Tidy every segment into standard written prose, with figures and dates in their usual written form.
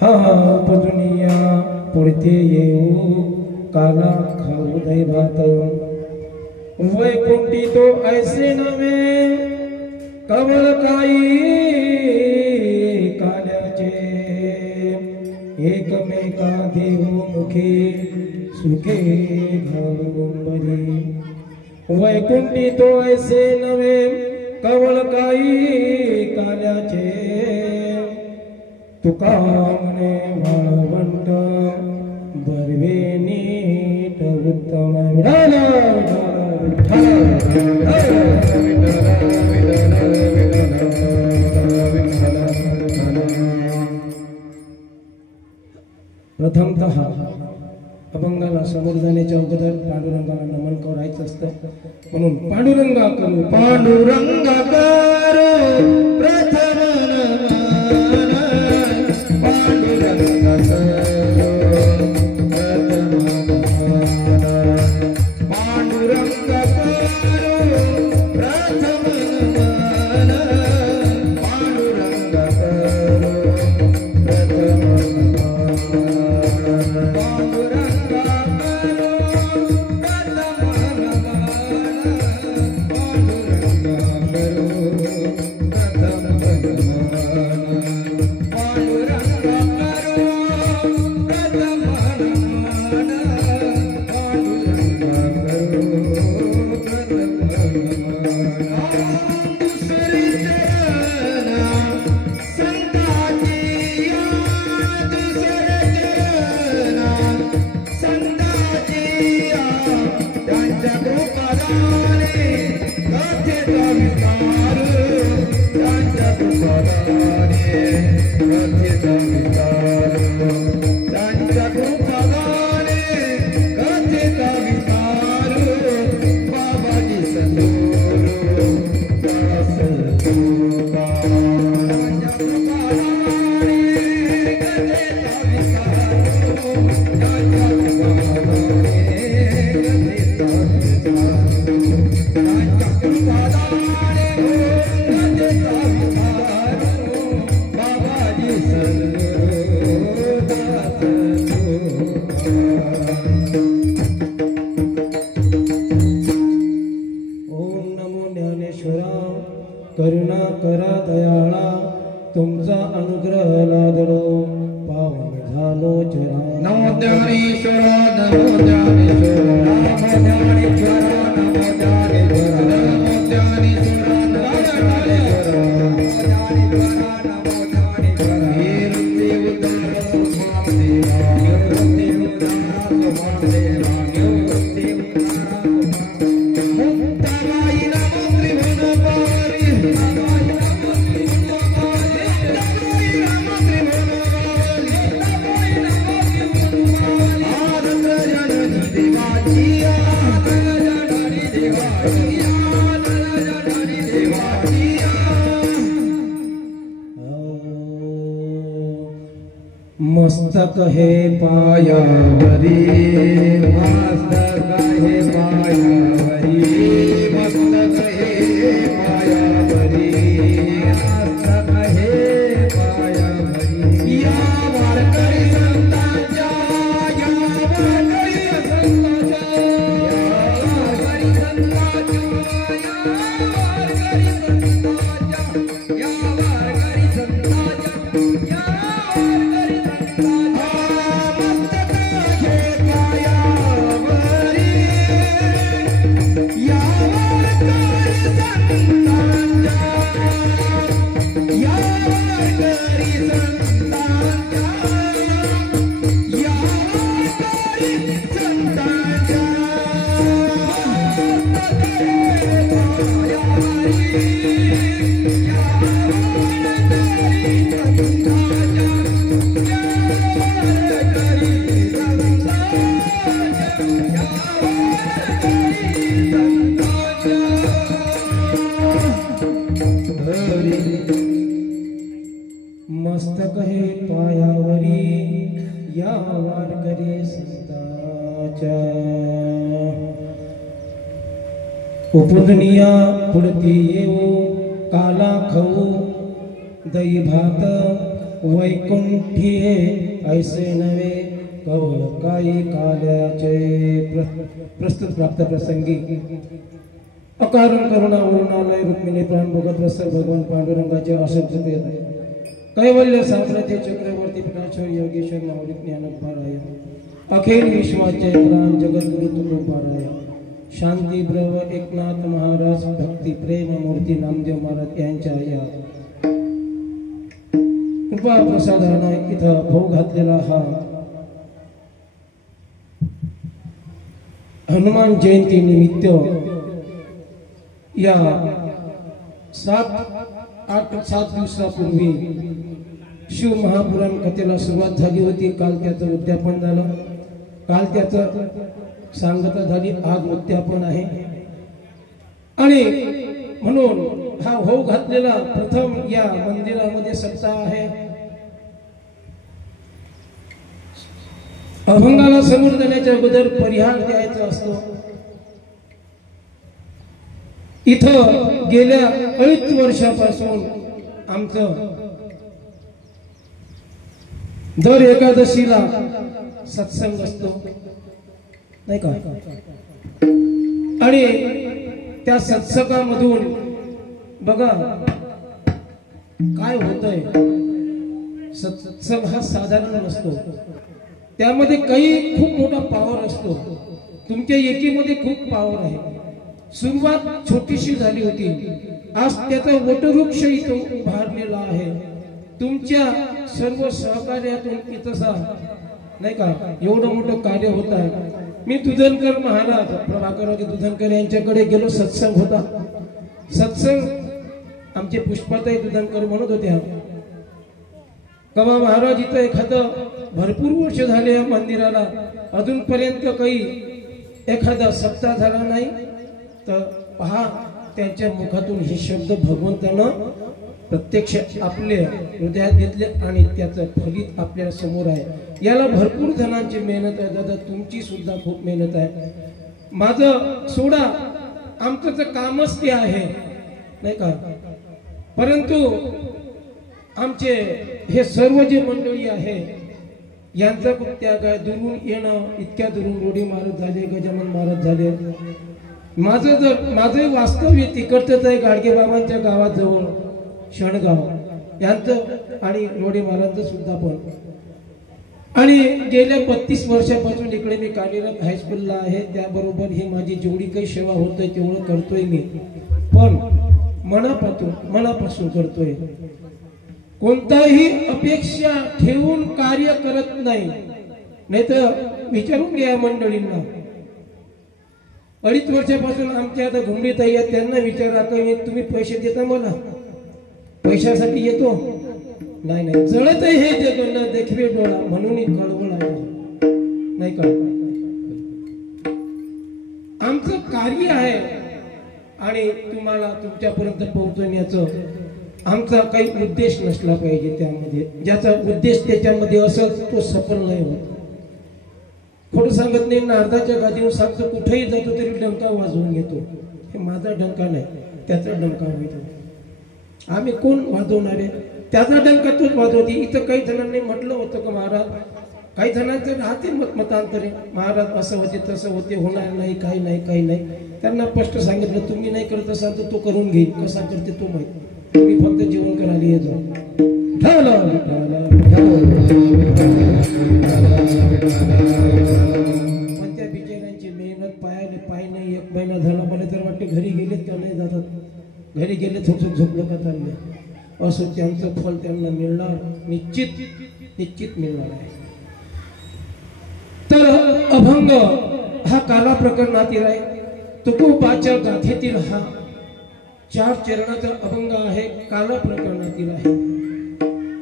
हा उपदुनिया पुढते येऊ काला खाऊ दैवात वैकुंठी तो ऐसे नवे कवल काही काल्याचे एकमेका देव मुखे सुखे घालून बरी वैकुंठी तो ऐसे नवे कवल काही काल्याचे तुका मने वाळवंट बरवे नीट उत्तम विठाल प्रथमतः अभंगाला समोर जाण्याच्या अगोदर पांडुरंगाला नमन करायचं असतं म्हणून पांडुरंगा करू पांडुरंगा करू प्रथम करुणा करा दयाळा तुमचा अनुग्रह लादलो पावन झालो चरा नमो ज्ञानेश्वर नमो ज्ञानेश्वर नमो ज्ञानेश्वर नमो ज्ञानेश्वर नमो ज्ञानेश्वर नमो ज्ञानेश्वर नमो ज्ञानेश्वर हे देव उद्धार सुभाव देवा हे देव उद्धार सुभाव देवा हे देव मुक्ताबाई नमो त्रिभुवन मस्तक है पायावरी मस्तक है पायावरी मस्तक है पायावरी मस्तक है पायावरी या वारकरी संतांच्या या वारकरी संतांच्या या वारकरी संतांच्या या वारकरी संतांच्या या मस्तक हे पायावरी या वारकरी संतांच्या उपदनिया पुढती येऊ काला खाऊ दही भात वैकुंठिये ऐसे नवे कवळ काही काल्याचे। प्रस्तुत प्राप्त प्रसंगी अकारण करुणा वरुणालय रुक्मिणी प्राण भगत वत्सल भगवान पांडुरंगाचे अशब्द कैवल्य साम्राज्य चक्रवर्ती पिताश्वर योगेश्वर माऊली ज्ञानपाराय अखिल विश्वाचे प्राण जगद्गुरु तुकोबाराय शांती ब्रव एकनाथ महाराज भक्ती प्रेम मूर्ती नामदेव महाराज यांच्या या कृपा प्रसादानं इथं भाऊ घातलेला हा हनुमान जयंती निमित्त या 7 दिवसापूर्वी शिव महापुराण कथेला सुरुवात झाली होती। काल त्याचं उद्यापन झालं, काल त्याचं सांगता झाली, आज उद्यापन आहे। आणि म्हणून हा होऊ घातलेला प्रथम या मंदिरामध्ये सप्ताह आहे। अभंगाला समोर देण्याच्या अगोदर परिहार द्यायचा असतो। इथं गेल्या 2.5 वर्षापासून आमचं दर एकादशीला सत्संग असतो नाही का, आणि त्या सत्संगामधून बघा काय होतंय। सत्संग हा साधारण नसतो, त्यामध्ये काही खूप मोठा पॉवर असतो। तुमच्या एकीमध्ये खूप पॉवर आहे। सुरुवात छोटीशी झाली होती, आज त्याचा वटवृक्ष इथं उभारलेला आहे। तुमच्या सर्व सहकार्यातून इथंसा नाही का एवढं मोठं कार्य होत आहे। मी दुधनकर महाराज प्रभाकरराव दुधनकर यांच्याकडे गेलो, सत्संग होता। सत्संग आमचे पुष्पाताई दुधनकर म्हणत होत्या कवा महाराज इथं एखादं भरपूर वर्ष झाले या मंदिराला अजूनपर्यंत काही एखादा सप्ताह झाला नाही, तर पहा त्यांच्या मुखातून हे शब्द भगवंतानं प्रत्यक्ष आपल्या हृदयात घेतले आणि त्याचं फलित आपल्या समोर आहे। याला भरपूर जणांची मेहनत आहे दादा, तुमची सुद्धा खूप मेहनत आहे। माझं सोडा, आमचं तर कामच ते आहे नाही का, परंतु आमचे हे सर्व जे मंडळी आहे यांचा खूप त्याग आहे। दुरून येणं, इतक्या दुरून रोडी महाराज झाले, गजानन महाराज झाले। माझं वास्तव्य तिकडचंच आहे, गाडगे बाबांच्या गावाजवळ शणगाव यांचं आणि रोडे महाराजांचं सुद्धा पण। आणि गेल्या 32 वर्षापासून इकडे मी कार्यरत हायस्कूलला आहे। त्याबरोबर ही माझी जेवढी काही सेवा होतोय तेवढं करतोय मी, पण मनापासून करतोय। कोणताही अपेक्षा ठेवून कार्य करत नाही। नाहीतर विचारून घ्या मंडळींना, 2.5 वर्षापासून आमच्या आता घुमडी ताई आहेत, त्यांना विचारा की तुम्ही पैसे देता मला, पैशासाठी येतो नाही, जळत आहे हे जग न देखवे डोळा म्हणून कळवळ आहे नाही का। आमचं कार्य आहे आणि तुम्हाला तुमच्यापर्यंत पोहोचवण्याचं आमचा काही उद्देश नसला पाहिजे। त्यामध्ये ज्याचा उद्देश त्याच्यामध्ये असेल तो सफल नाही होत। खोटं सांगत नाही, नारदाच्या गादीवर सांगतो कुठेही जातो तरी डंका वाजवून घेतो। हे माझा डंका नाही, त्याचा डंका होतो। आम्ही कोण वाजवणार आहे, त्याचा डंका तोच वाजवते। इथं काही जणांनी म्हटलं होतं की महाराज, काही जणांचं राहते मतांतरे, महाराज असं होते तसं होते, होणार नाही, काही नाही। त्यांना स्पष्ट सांगितलं तुम्ही नाही करत असाल तर तो करून घेईल, कसा करते तो माहिती, तुम्ही फक्त जेवण करायला ये जाऊ। पण त्या बिचाऱ्यांची मेहनत पाय नाही, 1 महिना झाला, मला तर वाटते घरी गेलेत का नाही जातात, घरी गेले झोपलं का चाललं, असं त्यांचं फल त्यांना मिळणार, निश्चित मिळणार आहे। तर अभंग हा काला प्रकरणातील आहे। तुकोबाच्या गाथेतील हा 4 चरणाचा अभंग आहे, काला प्रकरणातील आहे।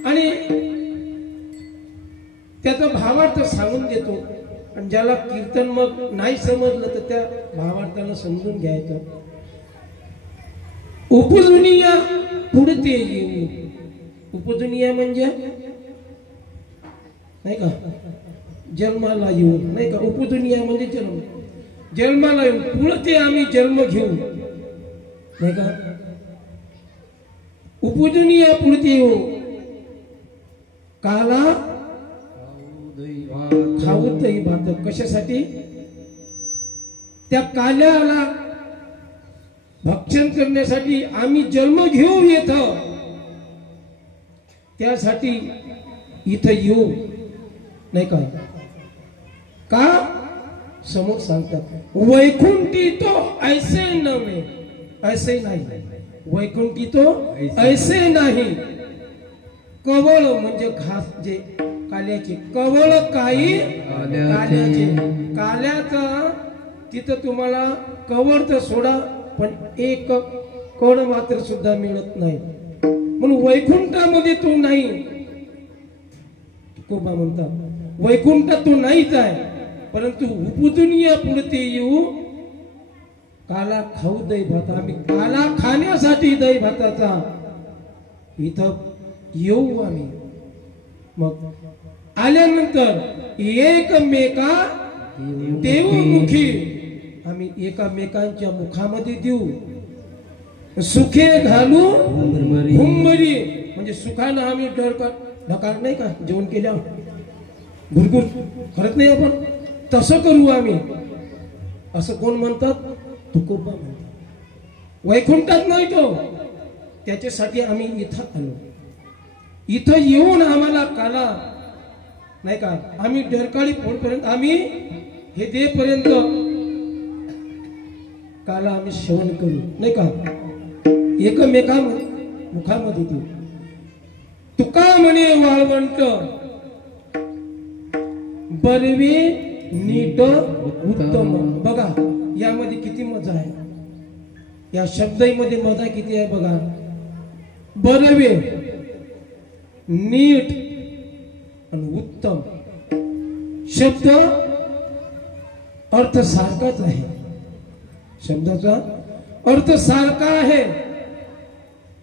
आणि त्याचा भावार्थ सांगून देतो, आणि ज्याला कीर्तन मग नाही समजलं तर त्या भावार्थानं समजून घ्यायचं। उपजुनिया पुढते येऊ, उपजुनिया म्हणजे नाही का जन्माला येऊन नाही का, उपजुनिया म्हणजे जन्माला येऊन, पुढते आम्ही जन्म घेऊ नाही का, उपजुनिया पुढते येऊ काला खाऊ दही भात. कशासाठी? त्या काल्याला भक्षण करण्यासाठी आम्ही जन्म घेऊ येत, त्यासाठी इथं येऊ नाही का? का समोर सांगतात वैकुंठी तो ऐसे नव्हे, ऐसे नाही. वैकुंठी तो ऐसे नाही. कवळ म्हणजे घास जे काल्याचे, कवळ काही काल्याचे. काल्याचा तिथं तुम्हाला कवळ तर सोडा, पण एक कण मात्र सुद्धा मिळत नाही. म्हणून वैकुंठामध्ये तो नाही. तुकोबा म्हणतात वैकुंठात तो नाहीच आहे, परंतु उपजून या पुढे येऊ काला खाऊ दही भात. आम्ही काला खाण्यासाठी दही भाताचा इथं येऊ आम्ही. मग आल्यानंतर एकमेका देवमुखी आम्ही एकामेकांच्या मुखामध्ये देऊ. सुखे घालू हुंबरी म्हणजे सुखानं आम्ही ढकार नाही का जेवण केल्यावर भुरभुर करत नाही आपण, तसं करू आम्ही. असं कोण म्हणतात? तुकोबा म्हणतात. वैकुंठात नाही तो, त्याच्यासाठी आम्ही इथं आलो. इथं येऊन आम्हाला काला नाही का आम्ही ढरकाळी फोडपर्यंत आम्ही हे देपर्यंत काला आम्ही सेवन करू नाही का? एकमेका मुखामध्ये देऊ. तुका म्हणे वाळवंट बरवे नीट उत्तम. बघा यामध्ये किती मजा आहे, या शब्दामध्ये मजा किती आहे बघा. बरवे नीट आणि उत्तम शब्द अर्थ सारखाच आहे. शब्दाचा अर्थ सारखा आहे.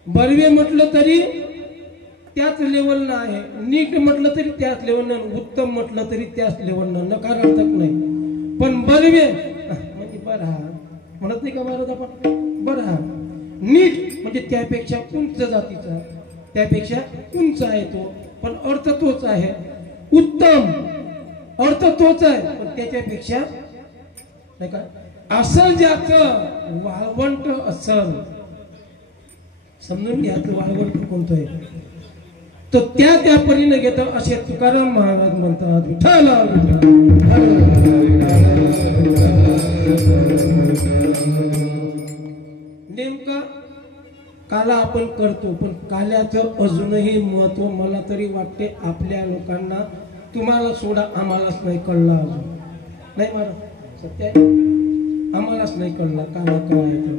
बरवे म्हटलं तरी त्याच लेवलनं आहे, नीट म्हटलं तरी त्याच लेवलनं, उत्तम म्हटलं तरी त्याच लेवलनं, नकारार्थक नाही. पण बरवे म्हणजे बरा म्हणत नाही का महाराज आपण? बरा नीट म्हणजे त्यापेक्षा उंच जातीचा, त्यापेक्षा उंच आहे तो, पण अर्थ तोच आहे. उत्तम अर्थ तोच आहे, पण त्याच्यापेक्षा नाही का असं ज्याचं वाळवंट असल, समजून घ्या वाळवंट कोणतं आहे तो त्या परीने घेतो. असे तुकाराम महाराज म्हणतात विठ्ठल नेमका काला आपण करतो, पण काल्याचं अजूनही महत्व मला तरी वाटते आपल्या लोकांना, तुम्हाला सोडा आम्हालाच नाही कळला अजून. नाही महाराज सत्य आहे, आम्हालाच नाही कळला काला काय आहे.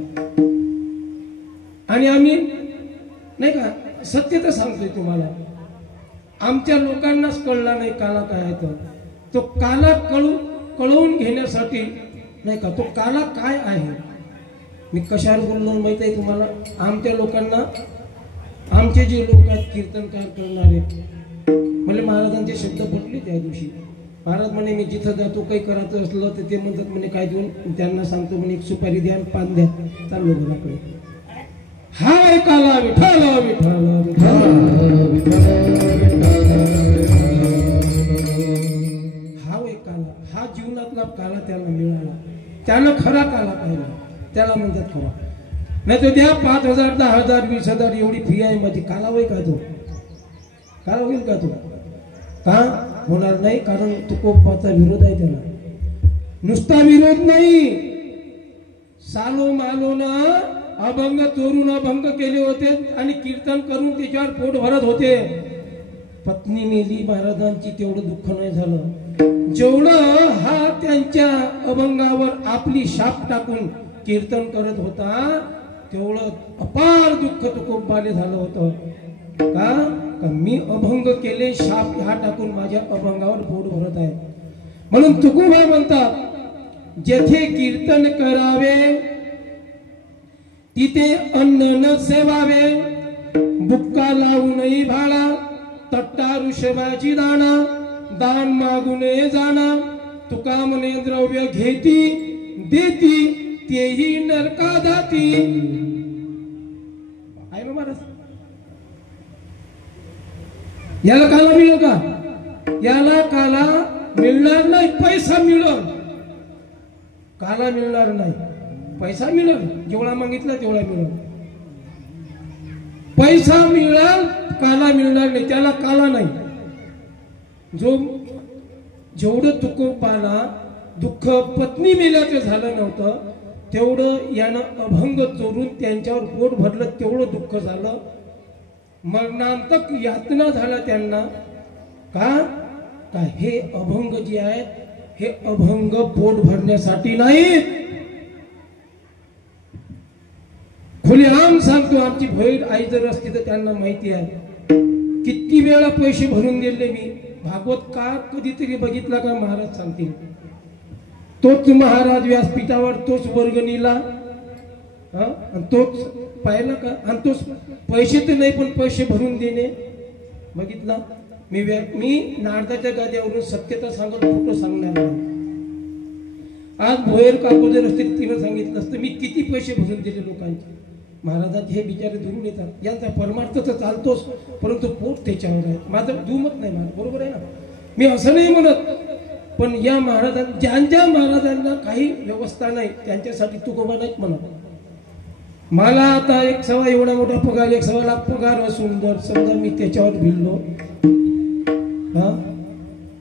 आणि आम्ही नाही का सत्य तर सांगतोय तुम्हाला, आमच्या लोकांनाच कळला नाही काला काय आहे. तो काला कळवून घेण्यासाठी नाही का, तो काला काय आहे. मी कशावर बोललो माहित आहे तुम्हाला? आमच्या लोकांना, आमचे जे लोक आहेत कीर्तनकार करणारे, म्हणजे महाराजांचे शब्द पटले त्या दिवशी. महाराज म्हणे मी जिथं जातो काही करायचं असलं तर ते म्हणतात म्हणे काय देऊन त्यांना सांगतो म्हणे एक सुपारी द्या पान द्या, चाललो घराकडे. हा काला विठ्ठल विठ्ठल हा एक काला, हा जीवनातला काला त्याला मिळाला, त्यानं खरा काला पाहिला, त्याला म्हणतात खरा. नाही तो द्या 5,000 10,000 20,000 एवढी फी आहे माझी, काला होईल का तो? काला होईल का तो? का होणार नाही? कारण तुकोबाचा विरोध आहे त्याला. नुसता विरोध नाही, सालो मालोन अभंग चोरून अभंग केले होते आणि कीर्तन करून त्याच्यावर पोट भरत होते. पत्नी मेली महाराजांची, तेवढं दुःख नाही झालं जेवढं हा त्यांच्या अभंगावर आपली शाप टाकून कीर्तन करत होता, तेवढं अपार दुःख तुकोबाले झालं होतं. का मी अभंग केले, शाप ह्या टाकून माझ्या अभंगावर पोट भरत आहे. म्हणून तुकोबा म्हणतात जेथे कीर्तन करावे तिथे अन्न न सेवावे, बुक्का लावू नये भाडा, तट्टा ऋषभाची दाणा, दान मागू नये जाणा. तुका म्हणे द्रव्य घेती देती, तेही नरका जाती. आहे ना महाराज? याला काला मिळेल का? याला काला मिळणार नाही, पैसा मिळेल, काला मिळणार नाही, पैसा मिळेल, जेवढा मागितला तेवढा मिळेल, पैसा मिळेल, काला मिळणार नाही, त्याला काला नाही. जो जेवढं तुकोबाला दुःख पत्नी मेल्याचं झालं नव्हतं तेवढं यानं अभंग चोरून त्यांच्यावर पोट भरलं, तेवढं दुःख झालं, मरणांतक यातना झाला त्यांना. का? हे अभंग जे आहेत हे अभंग पोट भरण्यासाठी नाहीत. खुलेआम सांगतो, आमची बहीण आई जर असती तर त्यांना माहिती आहे किती वेळा पैसे भरून दिले मी. भागवत का कधीतरी बघितला का? महाराज सांगतील, तोच महाराज व्यासपीठावर, तोच वर्गणीला, तोच पाहिला का? आणि तोच पैसे तर नाही पण पैसे भरून देणे बघितला. मी नारदाच्या गाद्यावरून सत्यता सांगत, खोटं सांगणार नाही. आज भोयर काकू जर असतील तिनं सांगितलं असतं मी किती पैसे भरून दिले लोकांचे. महाराजांचे हे बिचारे धरून येतात, यांचा परमार्थ तर चालतोच परंतु पोट त्याच्यावर आहे. माझं दुमत नाही, महाराज बरोबर आहे ना, मी असं नाही म्हणत, पण या ज्या महाराजांना काही व्यवस्था नाही त्यांच्यासाठी तुकोबा नाहीत म्हणत. मला आता एक सवा एवढा मोठा पगार, 1.25 लाख पगार असून जर समजा मी त्याच्यावर भिडलो,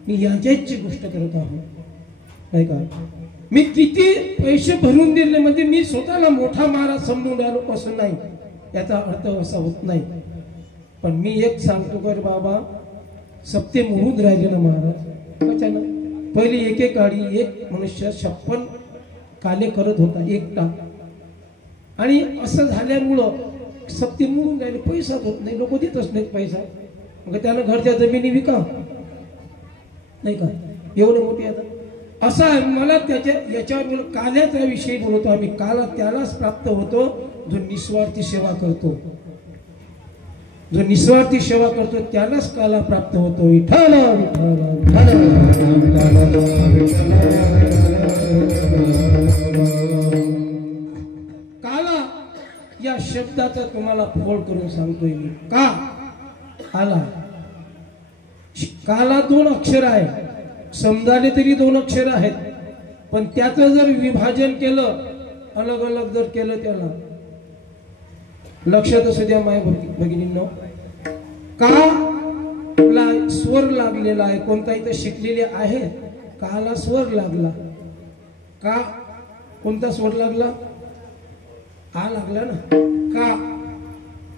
मी यांच्याची गोष्ट करत आहोत नाही का. मी किती पैसे भरून दिले म्हणजे मी स्वतःला मोठा महाराज समजून राहिलो असं नाही, याचा अर्थ असा होत नाही. पण मी एक सांगतो कर बाबा, सप्ते मोडून राहिले ना महाराज. कशानं? पहिली एकेकाळी एक मनुष्य 56 काले करत होता एकटा, आणि असं झाल्यामुळं सप्ते मोडून राहिले, पैसा होत नाही, लोक देतच नाहीत पैसा. मग त्यानं घरच्या जमिनी विका नाही का, एवढे मोठे आता असा आहे. मला याच्यावर काल्याच्या विषयी बोलतो आम्ही. काला त्यालाच प्राप्त होतो जो निस्वार्थी सेवा करतो, जो निस्वार्थी सेवा करतो त्यालाच काला प्राप्त होतो. विठ्ठल काला या शब्दाचा तुम्हाला फोड करून सांगतोय मी. का आला? काला 2 अक्षर आहे, समजाले तरी 2 अक्षर आहेत, पण त्याचं जर विभाजन केलं, अलग अलग जर केलं, त्याला लक्षात असू द्या माय भगिनींनो. का ला स्वर लागलेला आहे, कोणता इथं शिकलेले आहे, काला स्वर लागला. का कोणता स्वर लागला? आ लागला ना. का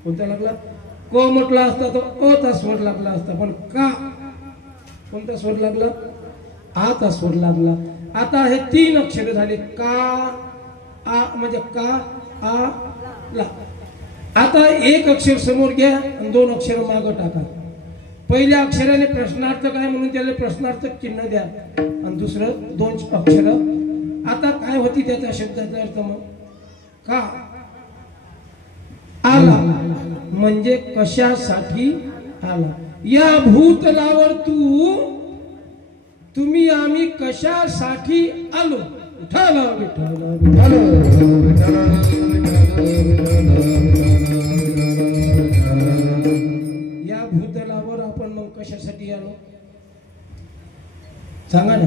कोणता लागला? क म्हटला असता तो अ चा स्वर लागला असता, पण का कोणता स्वर लागला? आ चा स्वर लागला. आता हे 3 अक्षर झाले, का आ म्हणजे का आ ला. आता एक अक्षर समोर घ्या आणि 2 अक्षर मागं टाका. पहिल्या अक्षराने प्रश्नार्थ काय म्हणून त्याला प्रश्नार्थक चिन्ह द्या, आणि दुसरं 2 अक्षर. आता काय होती त्याचा शब्दाचा अर्थ? मग का आला म्हणजे कशासाठी आला. या भूतलावर तुम्ही आम्ही कशासाठी आलो? विठ्ठल विठ्ठल या भूतलावर आपण मग कशासाठी आलो सांगा ना.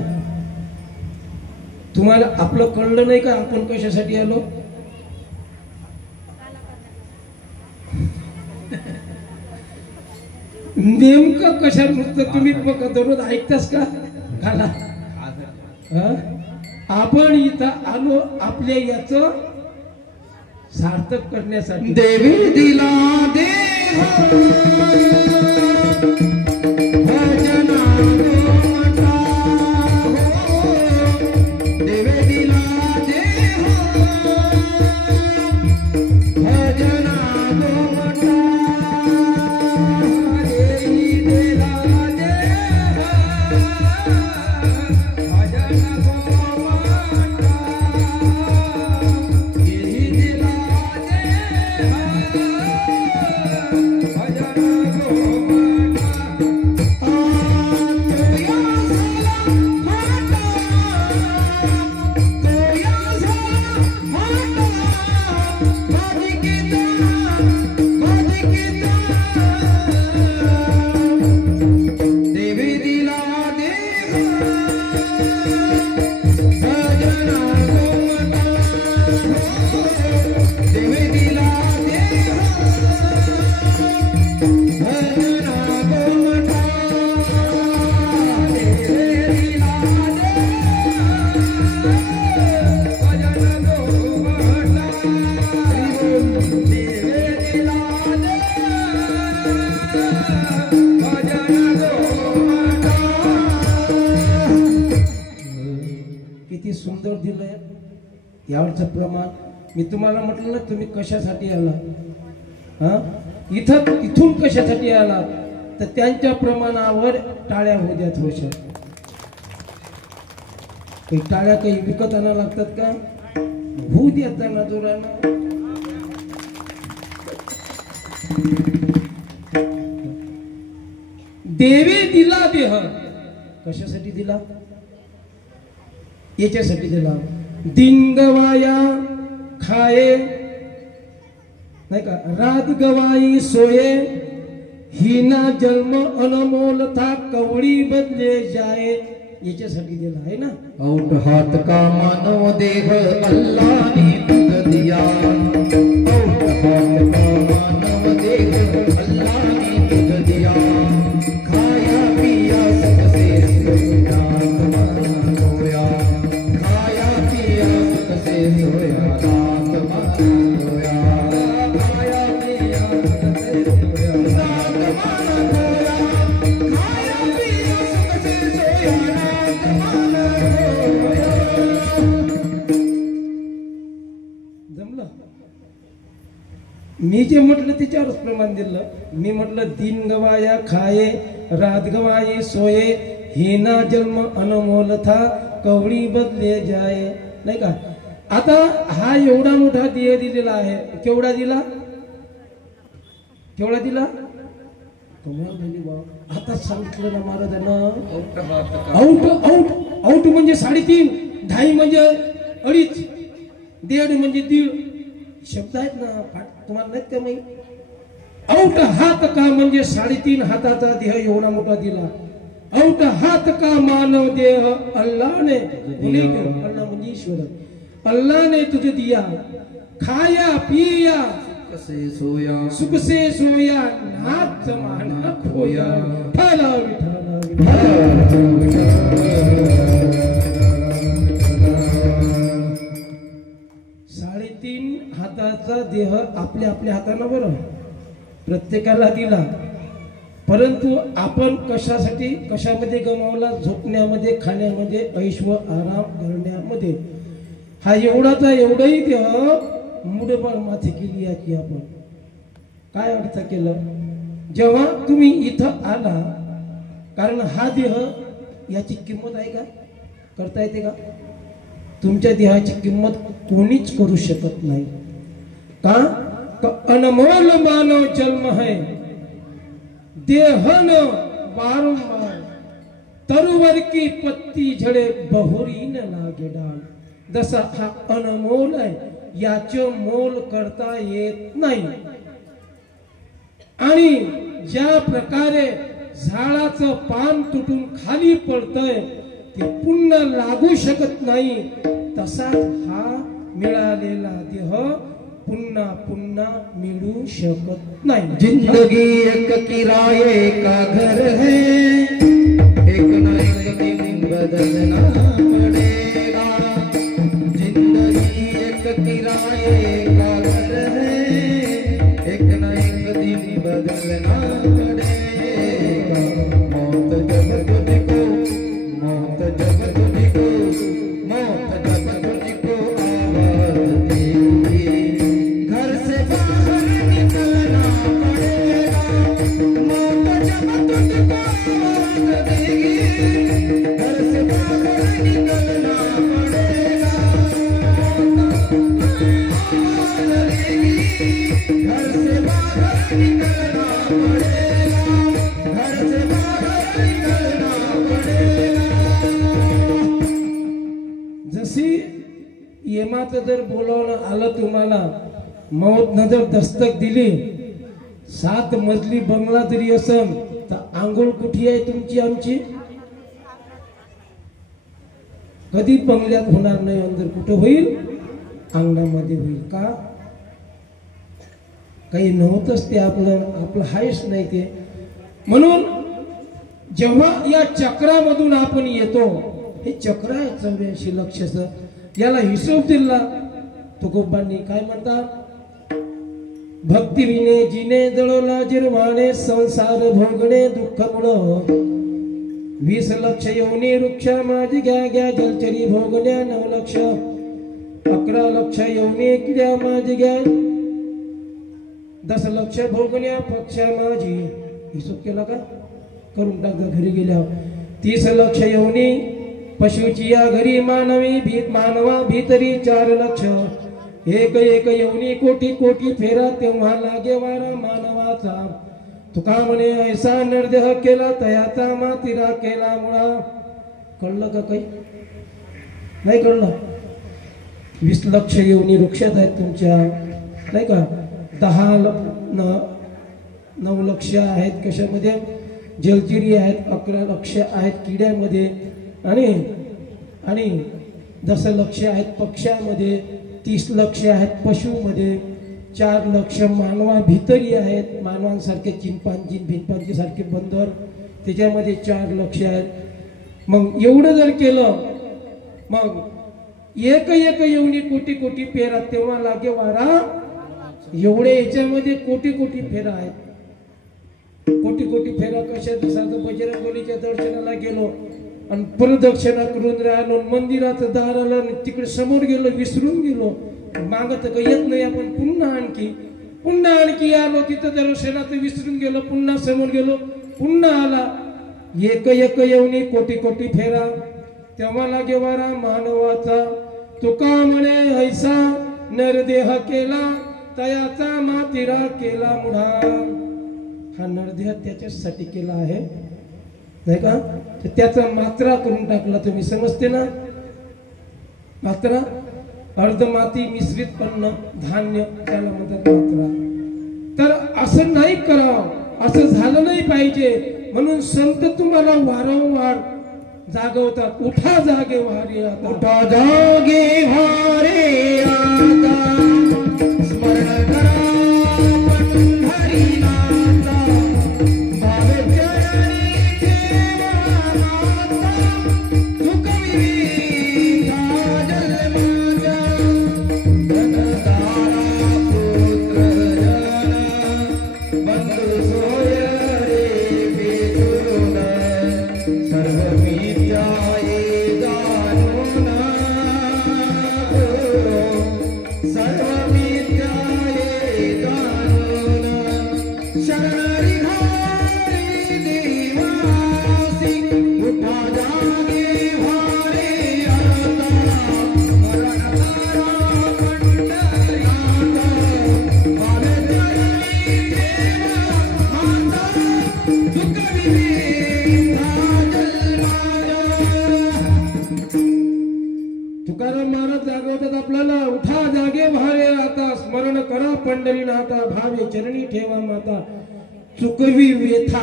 तुम्हाला आपलं कळलं नाही का आपण कशासाठी आलो? नेमकं कशा नुसतं तुम्ही दररोज ऐकतास का? आपण इथं आलो आपल्या याचं सार्थक करण्यासाठी. देवी दिला देह सुंदर दिलंय यावरचं प्रमाण. मी तुम्हाला म्हटलं ना तुम्ही कशासाठी आला, हा इथून कशासाठी आला, तर त्यांच्या प्रमाणावर टाळ्या होऊ द्या थोड्याशा. काही टाळ्या काही विकत आणा लागतात का, होऊ द्या त्यांना जोरानं. देवे दिला देह, कशासाठी दिला, याच्यासाठी दिला. दिन गवाया खाये नाही का, रात गवाई सोये, हिना जन्म अनमोल था कवडी बदले जाए, याच्यासाठी दिला आहे ना. औट हात का मानव देह अल्लाह ने तुझ दिया, औट हात का मानव देह अल्लाह ने तुझ दिया, खाया पिया सबसे सोया तुम्हारा सोया, खाया पिया सबसे सोया रात माना सोया, खाया पिया सबसे सोया रात माना सोया, खाया पिया सबसे सोया रात माना सोया. जमलं. मी जे म्हटलं त्याच्यावरच प्रमाण दिलं. मी म्हटलं दिन गवाया खाये रात गवाये सोये, हिना जन्म अनमोल था कवडी बदले जाए, नाही का. आता हा एवढा मोठा देह दिलेला आहे, केवढा दिला, केवढा दिला, कमाल झाली बा. आता सांगितलं ना महाराजांना, आउट आउट आउट म्हणजे 3.5, ढाई म्हणजे 2.5, 1.5 म्हणजे 1.5 शब्द आहेत ना, तुम्हाला नाहीत का माहिती. औट हात का म्हणजे 3.5 हाताचा देह एवढा मोठा दिला. औट हात का मानव देह अल्लाह ने, अल्लाह म्हणजे ईश्वर, अल्लाह ने तुझे दिया. खाया पिया से सोया सुख से सोया, नाथ माना खोया, ठाला विठाला 3.5 हाताचा देह आपल्या आपल्या हाताने बरं प्रत्येकाला दिला, परंतु आपण कशासाठी कशामध्ये गमावला, झोपण्यामध्ये, खाण्यामध्ये, ऐश्व आराम करण्यामध्ये. हा एवढाचा एवढाही देह मुडबाळ माथे केली याची आपण काय अर्थ केलं. जेव्हा तुम्ही इथं आला, कारण हा देह याची किंमत आहे का, करता येते का, तुमच्या देहाची किंमत कोणीच करू शकत नाही. का अनमोल मानव जन्म है, देहन वारंवार तरुवर की पत्ती झडे बहुरीन लागे डाळ. जसा हा अनमोल आहे, याचे मोल करता येत नाही. आणि ज्या प्रकारे झाडाचं पान तुटून खाली पडतंय ते पुन्हा लागू शकत नाही, तसाच हा मिळालेला देह पुन्हा पुन्हा मिळू शकत नाही. जिंदगी एक किराए का घर है, एक न एक दिन बदलना पड़ेगा. जिंदगी एक किराए का घर है, एक न एक दिन बदलना पड़ेगा. मौत जब तुझको, मौत जब तुझको, मौत जब तुझको आवाज देगी, घर से बाहर निकलना पड़ेगा. मौत जब तुझको आवाज देगी, घर से बाहर निकलना पड़ेगा. आवाज देगी, घर से बाहर निकलना पड़ेगा, घर से बाहर निकलना पड़ेगा. जशी यमाचं जर बोलावणं आलं तुम्हाला, मौतनं जर दस्तक दिली, 7 मजली बंगला जरी असेल तर आंघोळ कुठे आहे तुमची आमची, कधी बंगल्यात होणार नाही, अंदर कुठं होईल, अंगणामध्ये होईल. का काही नव्हतंच ते, आपलं हायच नाही ते. म्हणून जेव्हा या चक्रामधून आपण येतो, हे चक्र आहे 84 लक्षचं, याला हिशोब दिला तुकोबांनी. काय म्हणतात, भक्ती विने जिने जळला जिरवाणे, संसार भोगणे दुःख मुळ, 20 लक्ष येऊनी वृक्ष माझी घ्या घ्या जलचरी भोगल्या 9 लक्ष 11 लक्ष येऊनी किड्या माझी घ्या 10 लक्ष भोगल्या पक्षा माझी हिशोब केला का करून टाका घरी गेल्यावर 30 लक्ष येऊनी पशुची या घरी मानवा भीतरी 4 लक्ष एक एक येऊनी कोटी कोटी फेरा तेव्हा लागे वारा मानवाचा तुका म्हणे ऐसा निर्देह केला तयाचा मातीरा केला मुळा कळलं का काही नाही कळलं 20 लक्ष येऊनी वृक्षात आहेत तुमच्या नाही का 9 लक्ष आहेत कशामध्ये जलचिरी आहेत 11 लक्ष आहेत किड्यामध्ये आणि 10 लक्ष आहेत पक्ष्यामध्ये 30 लक्ष आहेत पशुमध्ये 4 लक्ष मानवा भीतरी आहेत मानवांसारखे चिंपांजी भिंपांजी सारखे बंदर त्याच्यामध्ये 4 लक्ष आहेत मग एवढं जर केलं मग एक एक येऊनी कोटी कोटी पेरा तेव्हा लागे वारा एवढे याच्यामध्ये कोटी कोटी फेरा आहेत कोटी कोटी फेरा कशा साधं बजरंगबलीच्या दर्शनाला गेलो आणि प्रदक्षिणा करून राहिलो मंदिराचं दार आलं आणि तिकडे समोर गेलो विसरून गेलो मागत काही येत नाही आपण पुन्हा आणखी आलो तिथं दर्शनाचं विसरून गेलो पुन्हा समोर गेलो पुन्हा आला एक एक येऊनी कोटी कोटी फेरा तेव्हा लागे वारा मानवाचा तुका म्हणे ऐसा नरदेह केला तयाचा मातीरा केला मुढा हा नरदेह त्याच्यासाठी केला आहे नाही का त्याचा मात्रा करून टाकला तुम्ही समजते ना मात्रा अर्ध माती मिश्रित पन्न धान्य त्याला म्हणतात मात्रा तर असं नाही करावं असं झालं नाही पाहिजे म्हणून संत तुम्हाला वारंवार जागवतात उठा जागे वारे आता उठा जागे वारे आता स्मरण करा पंढरीनाथा भावे चरणी ठेवा माता तुकविरीचा जन्माचा धनधारा पुत्र जन बंधू सोय रे बेचुरून सर्व मिथ्याये जाणून सर्व मिथ्याये जाणून शरणारी घारी देवासी उठा जागे वारे आता मरण तारा पंढरीनाथा भावे चरणी ठेवा माता तुकविरीचा तुकाराम महाराज जागवतात आपल्याला उठा जागे भावे आता स्मरण करा पंढरीनाथा भावे चरणी ठेवा माता चुकवी व्यथा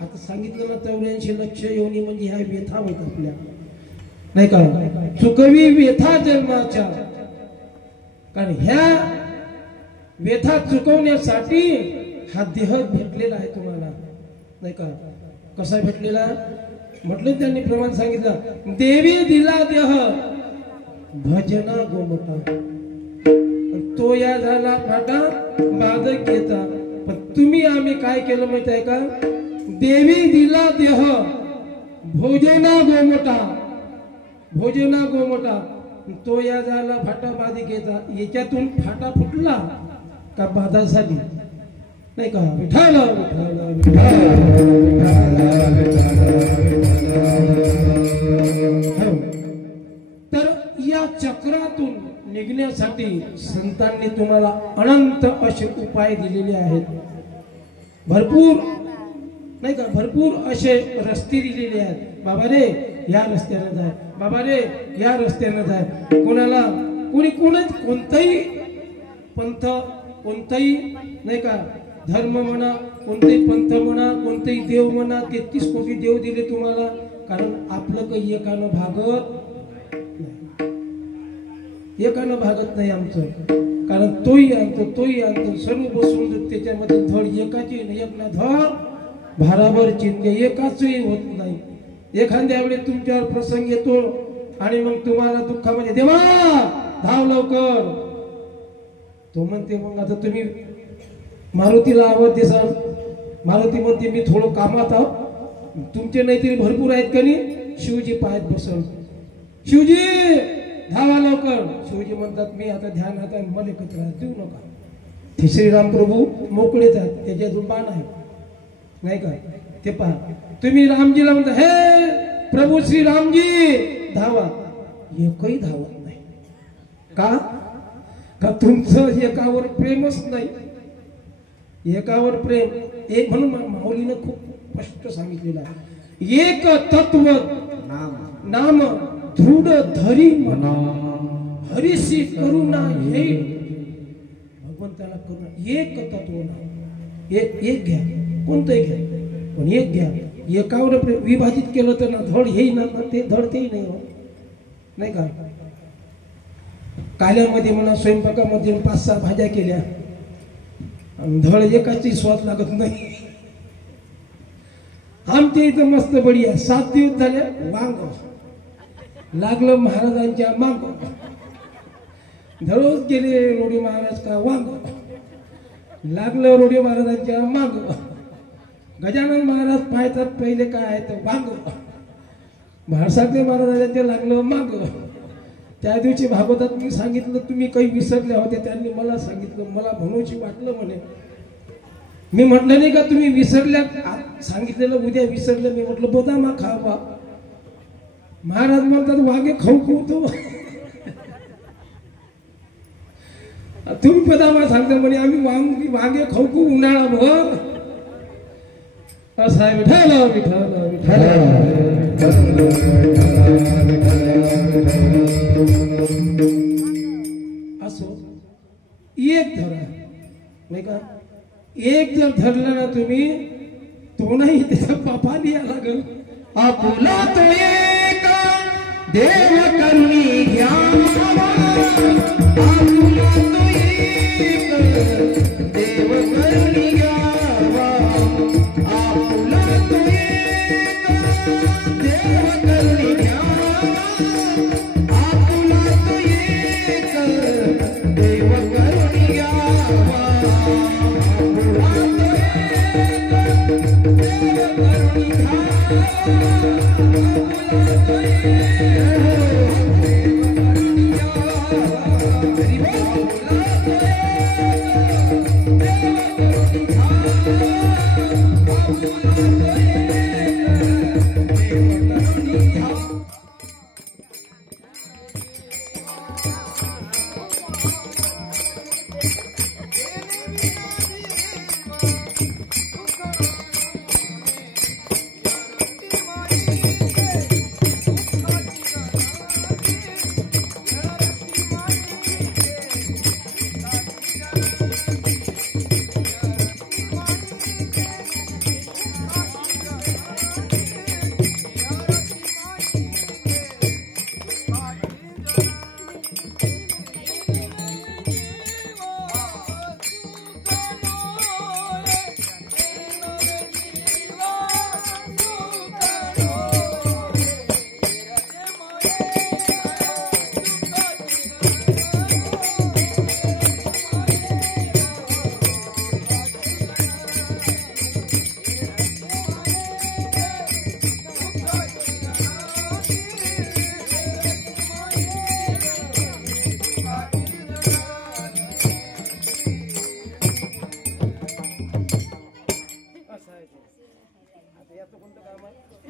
आता सांगितलं ना 84 लक्ष योनी म्हणजे ह्या व्यथा होत आपल्या नाही का चुकवी व्यथा जन्माच्या कारण ह्या व्यथा चुकवण्यासाठी हा देह भेटलेला आहे तुम्हाला नाही का कसा भेटलेला म्हटलं त्यांनी प्रमाण सांगितलं देवी दिला देह भजना गोमटा तो या झाला फाटा बाधक घेता पण तुम्ही आम्ही काय केलं माहिती आहे का देवी दिला देह भोजना गोमटा तो या झाला फाटा बाधिक घेता याच्यातून फाटा फुटला का बाधा झाली नाही का विठाला तर या चक्रातून निघण्यासाठी संतांनी तुम्हाला अनंत असे उपाय दिलेले आहेत भरपूर नाही का भरपूर असे रस्ते दिलेले आहेत बाबा रे या रस्त्याने जाय बाबा रे या रस्त्याने जाय कोणाला कोणताही पंथ कोणताही नाही का धर्म म्हणा कोणताही पंथ म्हणा कोणताही देव म्हणा 33 कोटी देव दिले तुम्हाला कारण आपलं काही एकानं भागत नाही आमचं कारण तोही आणतो सर्व बसून त्याच्यामध्ये धड एकाची एक ना धड भाराभर चिंते एकाचही होत नाही एखाद्या वेळेस तुमच्यावर प्रसंग येतो आणि मग तुम्हाला दुःखामध्ये देवा धाव लवकर तो म्हणते मग आता तुम्ही मारुतीला आवाज देसाल मारुती म्हणते मी थोडं कामात आहो तुमचे नाहीतरी भरपूर आहेत का नाही. शिवजी पायात बसून, शिवजी धावा लवकर. शिवजी म्हणतात मी आता ध्यानात आहे, मला कचरा देऊ नका. ते श्रीराम प्रभू मोकळेच आहेत, त्याच्यात बाण आहे नाही का. ते पहा तुम्ही रामजीला म्हणता हे प्रभू श्रीरामजी धावा, एकही धावत नाही. का का तुमचं एकावर प्रेमच नाही. एकावर प्रेम एक म्हणून माऊलीनं खूप स्पष्ट सांगितलेलं आहे. एक तत्व नाम दृढ धरी म्हणा, हरिसी करुणा येईल. भगवंताला करुणा, एक तत्व नाम, एक घ्या, कोणतंही घ्या पण एक घ्या. एकावर विभाजित केलं तर ना धड हेही ना ते धड तेही नाही हो नाही का. काल्यामध्ये म्हणा स्वयंपाकामध्ये 5-6 भाज्या केल्या आणि धड एकाची स्वाद लागत नाही. आमच्या इथं मस्त बढिया 7 दिवस झाले वांग लागलं महाराजांच्या मांग. दररोज गेले रोडे महाराज का वांग लागलं रोडे महाराजांच्या मांग. गजानन महाराज पाहतात पहिले काय आहे तर वांग. भाडसागरे महाराजांच्या लागलं मांग. त्या दिवशी भागवतात मी सांगितलं तुम्ही काही विसरल्या होत्या, त्यांनी मला सांगितलं, मला म्हणूशी वाटलं म्हणे. मी म्हटलं नाही का तुम्ही विसरल्या, सांगितलेलं उद्या विसरलं. मी म्हटलं बदामा खावा. महाराज म्हणतात वांगे खाऊ खाऊ. तुम्ही बदामा सांगता म्हणे आम्ही वांगे खाऊ खाऊ उन्हाळा भर. असं आहे. विठाला विठाला विठाला. असो एक धरा नाही का. एक जर धरला ना तुम्ही तो नाही त्याचा पापाने या लागल. आपुला तो एक देव करुणी घ्यावा, आपुला तो एक देव करुणी घ्यावा, आपुला तो एक देव करुणी घ्यावा, आपुला तो एक देव करुणी घ्यावा, आपुला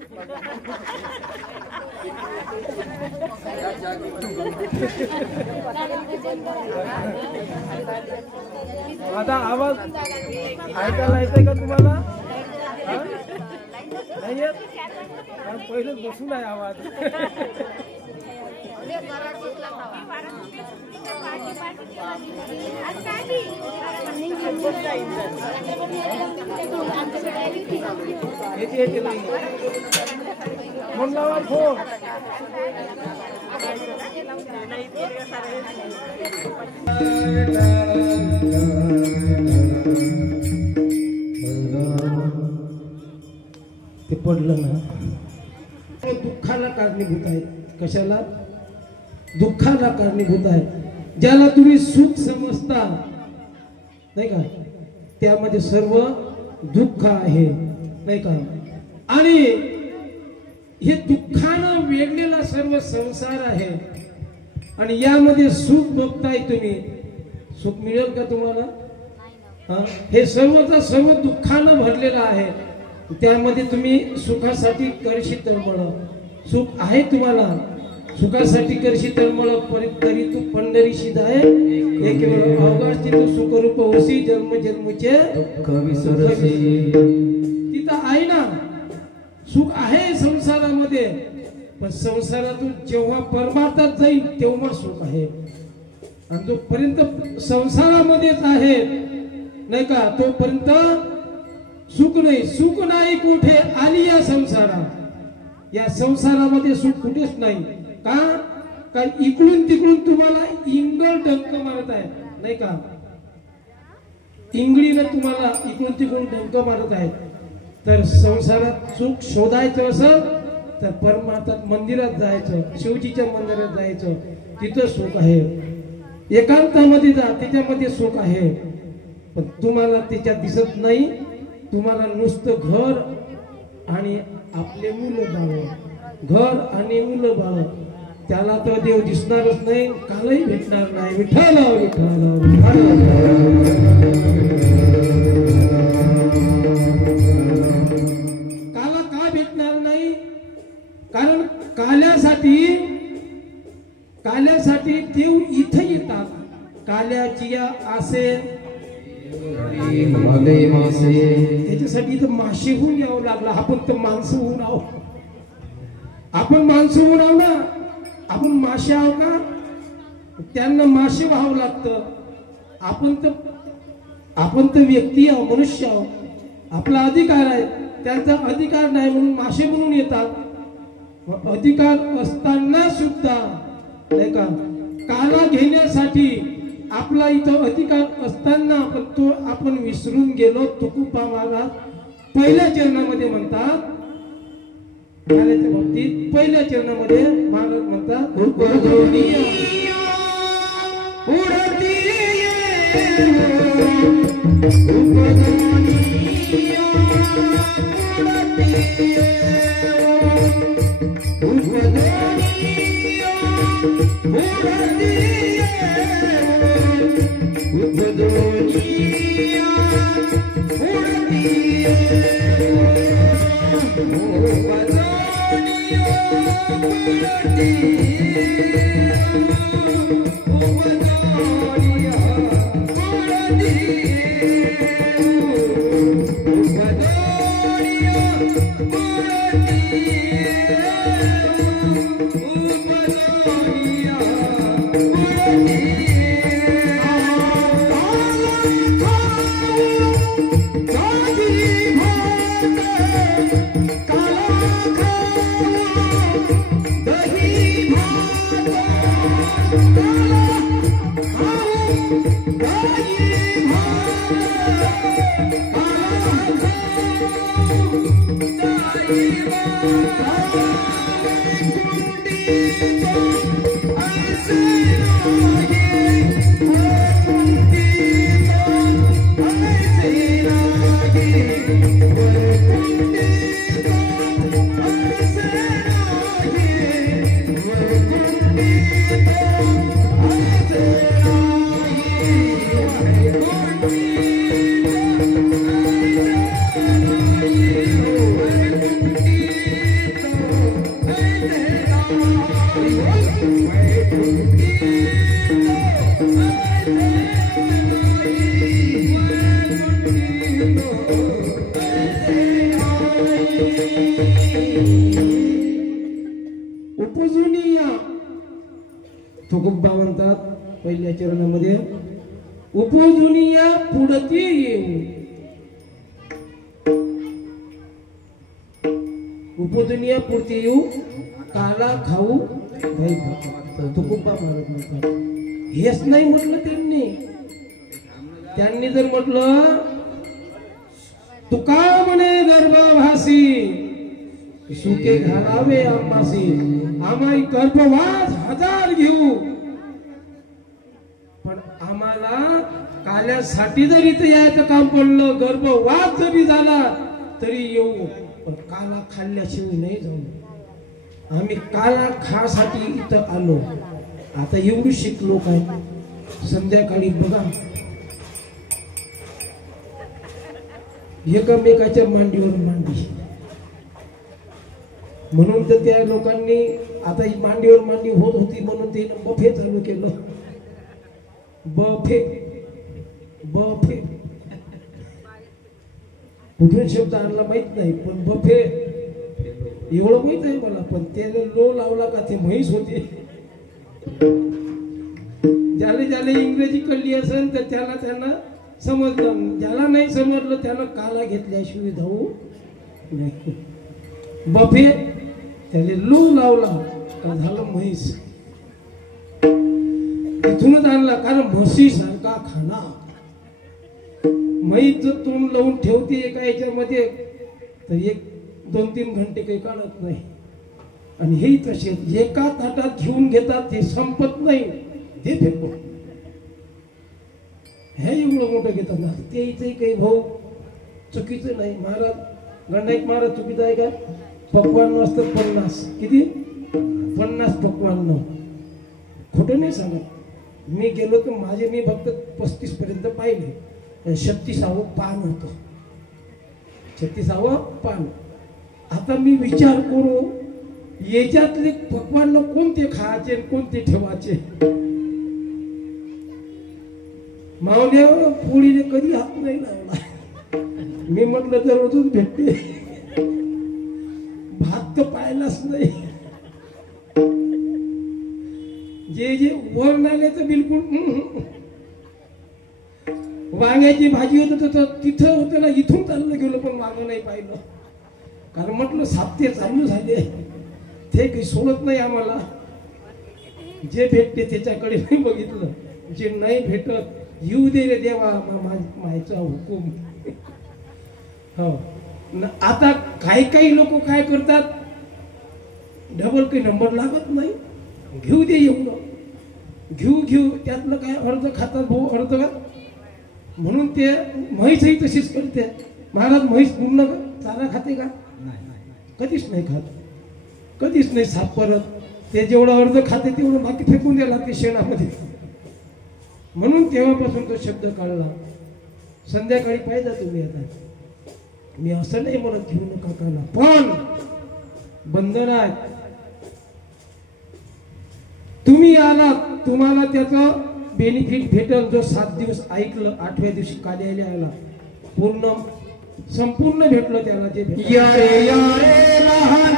तो एक देव करुणी आता आवाज ऐकायला येतोय का तुम्हाला? नाही येत? पहिले बसून आहे आवाज. फोन लावा फोन. ते पडलं ना दुःखाला कारणीभूत आहे. कशाला? दुःखाला कारणीभूत आहे. ज्याला तुम्ही सुख समजता नाही का त्यामध्ये सर्व दुःख आहे नाही का. आणि हे दुःखानं वेढलेला सर्व संसार आहे आणि यामध्ये सुख बघताय तुम्ही, सुख मिळेल का तुम्हाला? हे सर्वचा सर्व दुःखानं भरलेलं आहे, त्यामध्ये तुम्ही सुखासाठी करशी तळमळ, सुख आहे तुम्हाला, सुखासाठी करशी तळमळ, तरी तू पंढरीशी जाय एक अवकाश तू सुखरूप होशी, जन्म जन्मचे दुःख विसरसी. तिथं आहे ना, सुख आहे संसारामध्ये, पण संसारातून जेव्हा परमार्थात जाईल तेव्हा सुख आहे. आणि जोपर्यंत संसारामध्येच आहे नाही का, तोपर्यंत सुख नाही. सुख नाही कुठे आली या संसारात, या संसारामध्ये सुख कुठेच नाही. का? इकडून तिकडून तुम्हाला इंगळ डंक मारत आहे नाही का, इंगळीनं तुम्हाला इकडून तिकडून डंक मारत आहे. तर संसारात सुख शोधायचं असं तर परमार्थात मंदिरात जायचं, शिवजीच्या मंदिरात जायचं, तिथं सुख आहे. एकांतामध्ये जा, त्याच्यामध्ये सुख आहे, पण तुम्हाला त्याच्यात दिसत नाही. तुम्हाला नुसतं घर आणि आपले मुलं बाळ, घर आणि मुलं बाळ, त्याला तर देव दिसणारच नाही, कालही भेटणार नाही. विठ्ठल विठ्ठल काला का भेटणार नाही? कारण काल्यासाठी देव इथे येतात. काल्याची आसे त्याच्यासाठी इथं मासे होऊन यावं लागलं. आपण तर माणसं होऊन आहो, आपण माणसं होऊन आहो ना, आपण मासे आहो का? त्यांना मासे व्हावं लागतं. आपण तर व्यक्ती आहो, मनुष्य आहो, आपला अधिकार आहे, त्यांचा अधिकार नाही म्हणून मासे म्हणून येतात. अधिकार असताना सुद्धा नाही का, काला घेण्यासाठी आपला इथं अधिकार असताना पण तो आपण विसरून गेलो. तुकोबा महाराज पहिल्या चरणामध्ये म्हणतात, काल्याच्या बाबतीत पहिल्या चरणामध्ये महाराज म्हणतात, तुकोबा म्हणतात पहिल्या चरणामध्ये, उपजुनिया पुढती येऊ, उपजुनिया पुढती येऊ, काला खाऊ भाई. तुकोबा महाराज म्हणतात, हेच नाही म्हटलं त्यांनी जर म्हटलं तुका म्हणे गर्भवासी सुके घालावे आम्हासी, आम्ही गर्भवास 1000 घेऊ, पण आम्हाला काल्यासाठी जरी इथं यायचं काम पडलं, गर्भवास जरी झाला तरी येऊ. पण काला खाल्ल्याशिवाय नाही जाऊ. आम्ही काला खासाठी इथं आलो. आता एवढी शिकलो काय, संध्याकाळी बघा एकमेकाच्या मांडीवर मांडी. म्हणून तर त्या लोकांनी आता मांडीवर मांडी होत होती म्हणून ते बफे चालू केलं. बफे बफे कुठून शब्द आणला माहित नाही, पण बफे एवढं माहित आहे मला. पण त्याला लो लावला का ते म्हैस होते. ज्याला इंग्रजी कळली असेल तर त्यांना समजलं, ज्याला नाही समजलं त्याला काला घेतल्याशिवाय धावू नाही. बफे त्याला लो लावला का झालं म्हैस. तिथूनच आणला, कारण म्हशी सारखा खाना. म्हैस जर तोंड लावून ठेवते एका याच्यामध्ये तर 1-2-3 घंटे काही काढत नाही. आणि हे तसे एका ताटात घेऊन घेतात, ते संपत नाही, ते फेकतो. हे एवढं मोठं घेतात ना. ते इथे काही भाऊ चुकीचं नाही. महाराज गंडाईक महाराज चुकीचं आहे का? पक्वान असतं 50. किती? 50 पक्वान. खोटं नाही सांगत. मी गेलो तर मी फक्त 35 पर्यंत पाहिले. 36वे पान होतं. 36वे पान. आता मी विचार करू याच्यातले पक्वान कोणते खायचे कोणते ठेवायचे. मावल्या पोळीने कधी हात नाही लावला. मी म्हटलं तर रोजच भेटते. भात तर पाहिलाच नाही. जे वर नाले तर बिलकुल. वांग्याची भाजी होत तर तिथं होतं ना, इथून चाललं गेलो पण वांग नाही पाहिलं. कारण म्हटलं साप्ते चालू झाले, ते काही सोडत नाही आम्हाला. जे भेटते त्याच्याकडे नाही बघितलं. जे नाही भेटत येऊ दे रे देवा, मायचा हुकूम. हो. आता काही लोक काय करतात, डबल काही नंबर लागत नाही, घेऊ दे एवढं, घेऊ त्यातलं काय अर्ध खातात भाऊ, अर्ध का. म्हणून ते म्हैसही तशीच करते. महाराज म्हैस पूर्ण चारा खाते का? कधीच नाही खात, कधीच नाही सापरत. ते जेवढं अर्ध खाते तेवढं बाकी फेकून द्यायला लागते शेणामध्ये. म्हणून तेव्हापासून तो शब्द काढला. संध्याकाळी पाहिजे तुम्ही. आता मी असं नाही म्हणत घेऊ नका काला, पण बंधन आहे. तुम्ही आलात, तुम्हाला त्याचं बेनिफिट भेटल. जो 7 दिवस ऐकलं, 8व्या दिवशी काल्याला आला, पूर्ण संपूर्ण भेटलं त्याला. जे यारे यारे लहान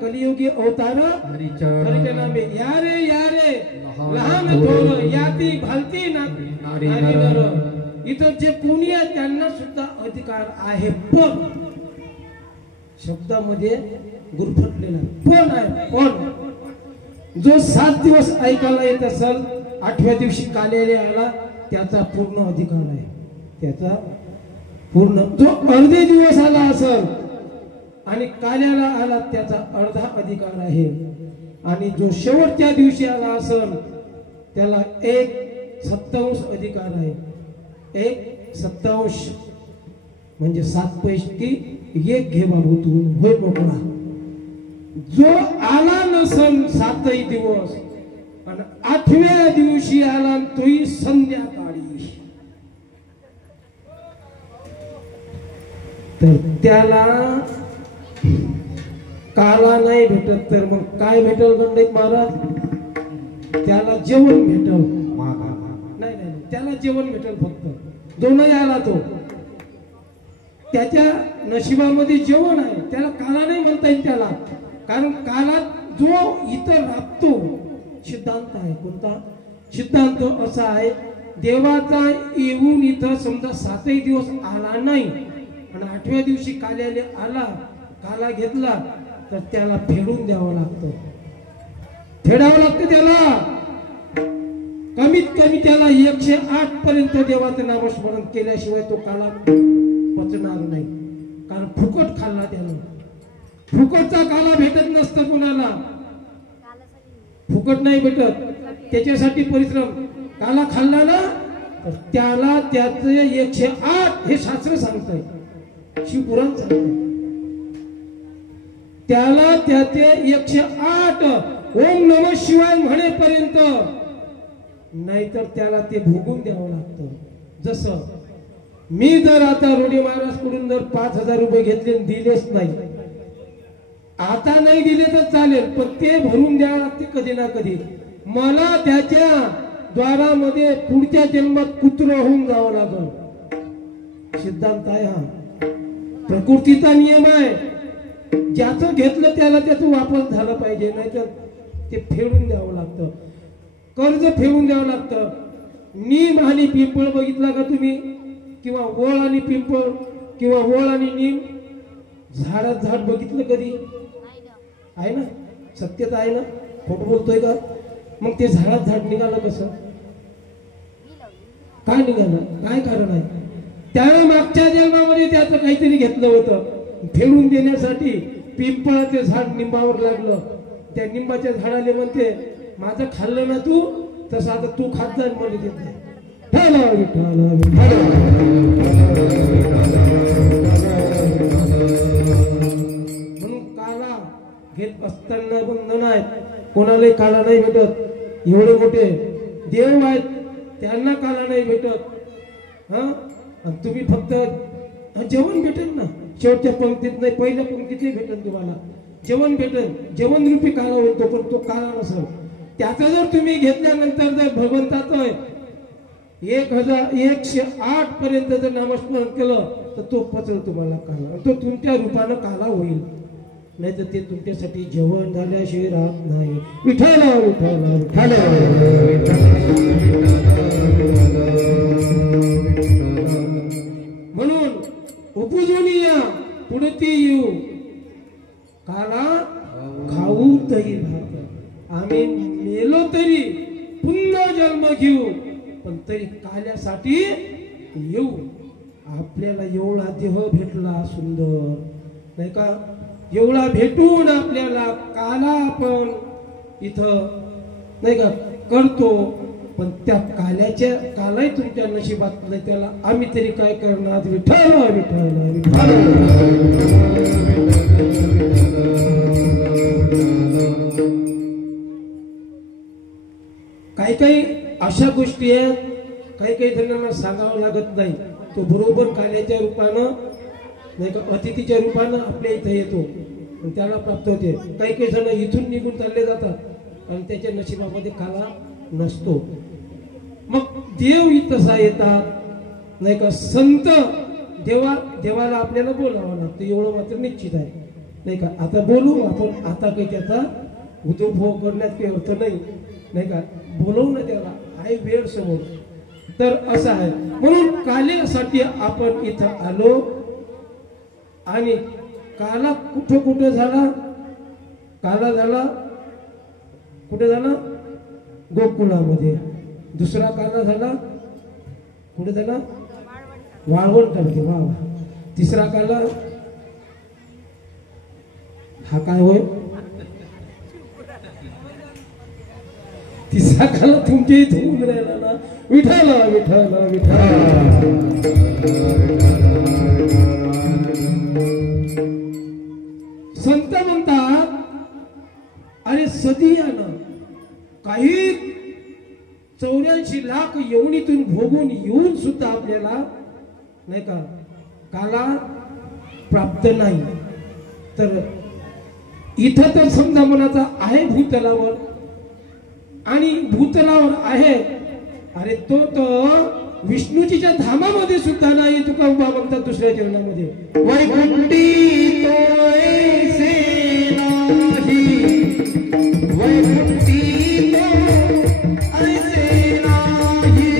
कलियुगी अवतार हरिचे नामे. यारे यारे लहान थोर याती भलती नारी नर. इथं जे कोणी आहे त्यांना सुद्धा अधिकार आहे. पण शब्दामध्ये गुरफटलेला पण आहे. पण जो 7 दिवस ऐकायला येत असेल, 8व्या दिवशी काल्याला आला, त्याचा पूर्ण अधिकार आहे. त्याचा पूर्ण. जो अर्धे दिवस आला असेल आणि काल्याला आला, त्याचा अर्धा अधिकार आहे. आणि जो शेवटच्या दिवशी आला असेल त्याला 1/7 अधिकार आहे. 1/7 म्हणजे 7 पैकी 1 घे बाबू तू, होय मोकळा. जो आला नसन 7 दिवस आणि 8व्या दिवशी आला, तोही संध्याकाळी, तर त्याला काला नाही भेटत. तर मग काय भेटल गंडक महाराज? त्याला जेवण भेटल. नाही त्याला जेवण भेटल फक्त. दोनही आला तो, त्याच्या नशिबामध्ये जेवण आहे. त्याला काला नाही म्हणता येईल त्याला, कारण काला जो इतर राबतो सिद्धांत आहे. कोणता सिद्धांत? असा आहे देवाचा येऊन इथं समजा 7ही दिवस आला नाही आणि 8व्या दिवशी काल्याने आला, काला घेतला तर त्याला फेडून द्यावं लागतं, फेडावं लागतं त्याला. कमीत कमी त्याला 108 पर्यंत देवाचं नामस्मरण केल्याशिवाय तो काला पचणार नाही. कारण फुकट खाल्ला त्यानं. फुकटचा काला भेटत नसतं कोणाला, फुकट नाही भेटत, त्याच्यासाठी परिश्रम. काला खाल्ला ना तर त्याला त्याचं 108 हे शास्त्र सांगतंय, शिवपुराण सांगतंय. त्याला त्याचे 108 ओम नमः शिवाय म्हणेपर्यंत, नाहीतर त्याला ते भोगून द्यावं लागतं. जसं मी जर आता रोडे महाराज कडून जर 5,000 रुपये घेतले दिलेच नाही, आता नाही दिले तर चालेल, पण ते भरून द्यावं लागते कधी ना कधी. मला त्याच्या द्वारामध्ये पुढच्या जन्मात कुत्र होऊन जावं लागल. सिद्धांत आहे हा, प्रकृतीचा नियम आहे. ज्याचं घेतलं त्याला त्याचं वापस झालं पाहिजे, नाहीतर ते फेडून द्यावं लागतं, कर्ज फेडून द्यावं लागतं. नीम आणि पिंपळ बघितला का तुम्ही, किंवा ओळ आणि पिंपळ, किंवा ओळ आणि नीम, झाडात झाड बघितलं कधी? आहे ना, सत्यता आहे ना, खोटं बोलतोय का? मग ते झाडात झाड निघालं कसं, काय निघालं, काय कारण आहे? त्याला मागच्या जन्मामध्ये त्याचं काहीतरी घेतलं होतं, फेडून देण्यासाठी पिंपळाचे झाड निंबावर लागलं. त्या निंबाच्या झाडाले म्हणते माझं खाल्लं ना तू, तसं आता तू खात जा मला देत नाही. म्हणून काला घेत असताना बंधन आहेत, कोणालाही काला नाही भेटत. एवढे मोठे देव आहेत त्यांना काला नाही भेटत. हा, तुम्ही फक्त जेवण भेटेल ना, शेवटच्या पंक्तीत नाही पहिल्या पंक्तीतही भेटेल तुम्हाला जेवण भेटेल. जेवण रूपी काला होतो, पण तो काला नसेल. त्याचा जर तुम्ही घेतल्यानंतर जर भगवंताचं 108 पर्यंत जर नामस्मरण केलं तर तो पचल तुम्हाला काला, तो तुमच्या रूपानं काला होईल. नाही तर ते तुमच्यासाठी जेवण झाल्याशिवाय राहत नाही. विठ्ठल विठ्ठल म्हणून उपजून या पुढे ते येऊ, काला खाऊ तरी भात. आम्ही मेलो तरी पुन्हा जन्म घेऊ, पण तरी काल्यासाठी येऊ. आपल्याला एवढा देह भेटला सुंदर, नाही का? एवढा भेटून आपल्याला काला आपण इथं नाही का करतो, पण त्या कालाही तुमच्या नशिबात नाही. त्याला आम्ही तरी काय करणार? विठ्ठल विठ्ठल विठ्ठल. काही काही अशा गोष्टी आहेत, काही काही जणांना सांगावं लागत नाही. तो बरोबर काल्याच्या रूपानं नाही का अतिथीच्या रूपानं आपल्या इथे येतो आणि त्याला प्राप्त होते. काही काही जण इथून निघून चालले जातात आणि त्याच्या नशिबामध्ये काला नसतो. मग देव तसा येतात नाही का. संत देवाला आपल्याला बोलावं लागतं, एवढं मात्र निश्चित आहे नाही का. आता बोलू आपण, आता काही त्याचा उदोभव करण्यात काही अर्थ नाही का. बोलवू ना त्याला, आहे वेळ समोर. तर असं आहे. म्हणून काल्यासाठी आपण इथं आलो. आणि काला कुठं कुठं झाला? काला झाला कुठे झाला? गोकुळामध्ये. दुसरा काला झाला कुठे झाला? वाळवंटामध्ये. वा. तिसरा काला हा काय होय? तिसरा काला तुमच्या इथे होऊन राहिला ना. विठ्ठल विठ्ठल विठ्ठल. संत म्हणतात अरे सदियानं काही 84 लाख यवनीतून भोगून येऊन सुद्धा आपल्याला नाही का काला प्राप्त नाही. तर इथं तर समजा मनाचा आहे भूतलावर, आणि भूतलावर आहे. अरे तो विष्णूजीच्या धामामध्ये सुद्धा नाही. तुका उभा म्हणतात दुसऱ्या चरणामध्ये, वैकुंठी तो ऐसे नाही, वैकुंठी तो ऐसे नाही,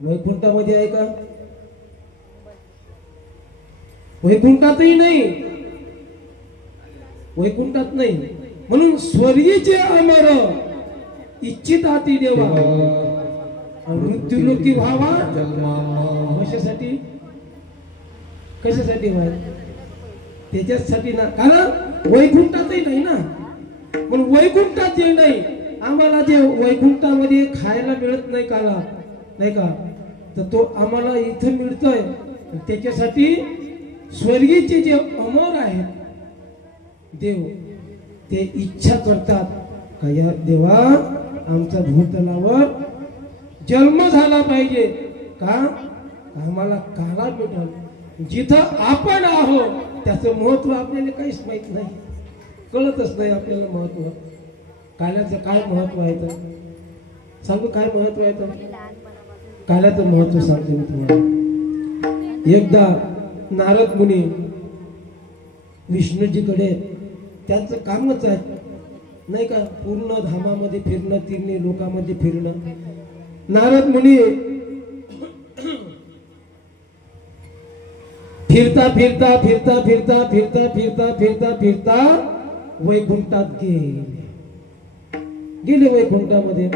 वैकुंठामध्ये आहे का? वैकुंठातही नाही, वैकुंठात नाही. म्हणून स्वर्गीचे अमर इच्छित हाती देवा मृत्यूलोकी व्हावा. कशासाठी? कशासाठी व्हायला? त्याच्यासाठी ना, कारण वैकुंठातही नाही ना. पण वैकुंठात जे नाही, आम्हाला जे वैकुंठामध्ये खायला मिळत नाही काला, नाही का, तर तो आम्हाला इथं मिळतोय. त्याच्यासाठी स्वर्गीचे जे अमर आहेत देव, ते इच्छा करतात का या देवा आमचा भूतलावर जन्म झाला पाहिजे का, आम्हाला काला भेटल. जिथं आपण आहोत त्याचं महत्व आपल्याला काहीच माहित नाही, कळतच नाही आपल्याला महत्व. काल्याचं काय महत्व आहे तर सांगू, काय महत्व आहे तर काल्याचं महत्व सांगतो मी तुम्हाला. एकदा नारद मुनी विष्णूजीकडे, त्यांचं कामच आहे नाही का, पूर्ण धामामध्ये फिरणं, तिन्ही लोकांमध्ये फिरणं. नारद मुनी फिरता फिरता फिरता फिरता फिरता फिरता फिरता फिरता वैकुंठात गेले वैकुंठामध्ये.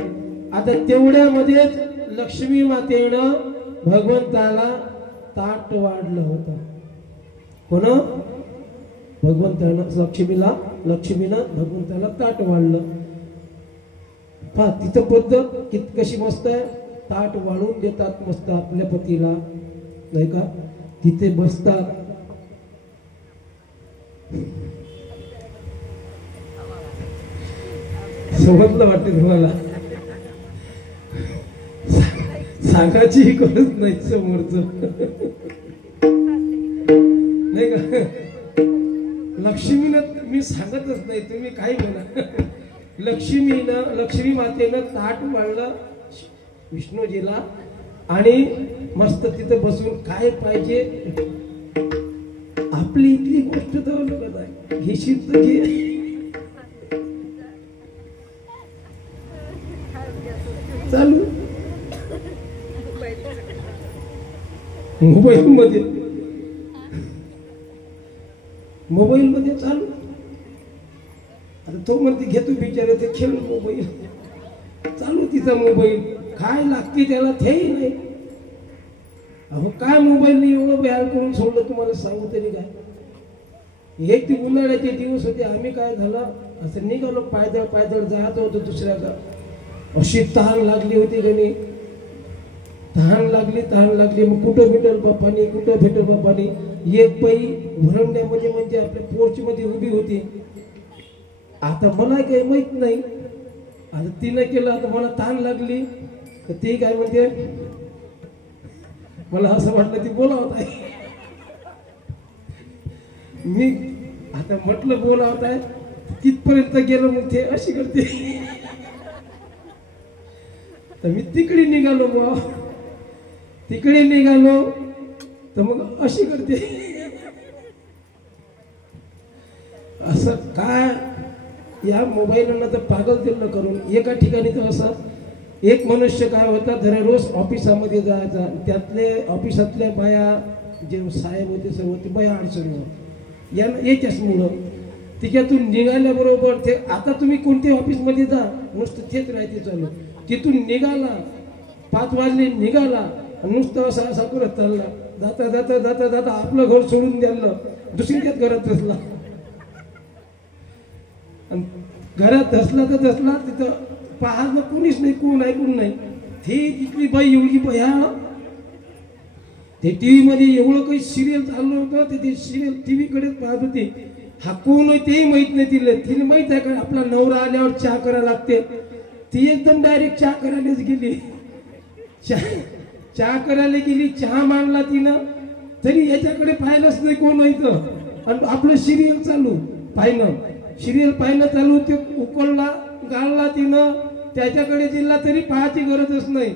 आता तेवढ्यामध्येच लक्ष्मी मातेनं भगवंताला ताट वाढलं होतं. कोण? भगवंतानं लक्ष्मीनं भगवंताला ताट वाढलं. पहा तिथं पद्धत कशी मस्त आहे. ताट वाढून देतात मस्त आपल्या पतीला, नाही का, तिथे बसतात. समजलं वाटते तुम्हाला? सांगायची गरज नाही समोरच, नाही का. लक्ष्मीनं, मी सांगतच नाही, तुम्ही काही म्हणा. लक्ष्मी मातेनं ताट वाढलं विष्णूजीला आणि मस्त तिथं बसून काय पाहिजे आपली इथली गोष्ट तर लगत आहे, घेशील तर घे. चालू मोबाईल मध्ये चालू. आता तो म्हणते घेतो बिचारे ते खेळ मोबाईल चालू, तिचा मोबाईल काय लागते त्याला तेही नाही. अहो काय मोबाईल एवढं बाहेर करून सोडलं तुम्हाला सांगू तरी काय. एक ते उन्हाळ्याचे दिवस होते, आम्ही काय झालं असं निघालो पायदळ पायदळ जात होतो दुसऱ्या गाव. अशी तहान लागली होती गणी, तहान लागली. मग कुठं भेटल बापानी. एक बाई भरंड्यामध्ये म्हणजे आपल्या पोर्च मध्ये उभी होती. आता मला काही माहित नाही, आता तिनं केलं. आता मला तहान लागली तर ती काय म्हणते, मला असं वाटलं ती बोलावत आहे. मी आता म्हटलं बोलावत आहे, तिथपर्यंत गेलो. मग ते अशी करते, तर मी तिकडे निघालो तर मग अशी करते. असं काय या मोबाईलला तर पागल दिलं करून. एका ठिकाणी तर असं एक मनुष्य काय होता, जरा रोज ऑफिसामध्ये जायचा. त्यातले ऑफिसातल्या बाया जे साहेब होते सर्व ते बाया अडचणीवर याच्याच मुलं तिच्यातून निघाल्याबरोबर ते, आता तुम्ही कोणत्या ऑफिसमध्ये जा नुसतं तेच राहायचे चालू. तिथून निघाला 5 वाजले निघाला, नुसतं असा करत चालला. जाता आपलं घर सोडून द्यायला दुसऱ्याच्याच घरात बसला. घरात धसला तिथं पाहणं कोणीच नाही, कोण ऐकून नाही. ते तिथली बाई एवढी भया, ते टीव्ही मध्ये एवढं काही सिरियल चाललं होतं, ते सिरियल टीव्ही कडेच पाहत होती. हा कोण आहे तेही माहित नाही तिला माहित आहे का आपला नवरा आल्यावर चहा करायला लागते. ती एकदम डायरेक्ट चहा करायलाच गेली. चहा करायला गेली, चहा मांडला तिनं, तरी याच्याकडे पाहिलंच नाही कोण इथं. आणि आपलं सिरियल चालू पाहिलं चालू. ते उकळला गाळला तिनं, त्याच्याकडे जिल्हा तरी पाहायची गरजच नाही.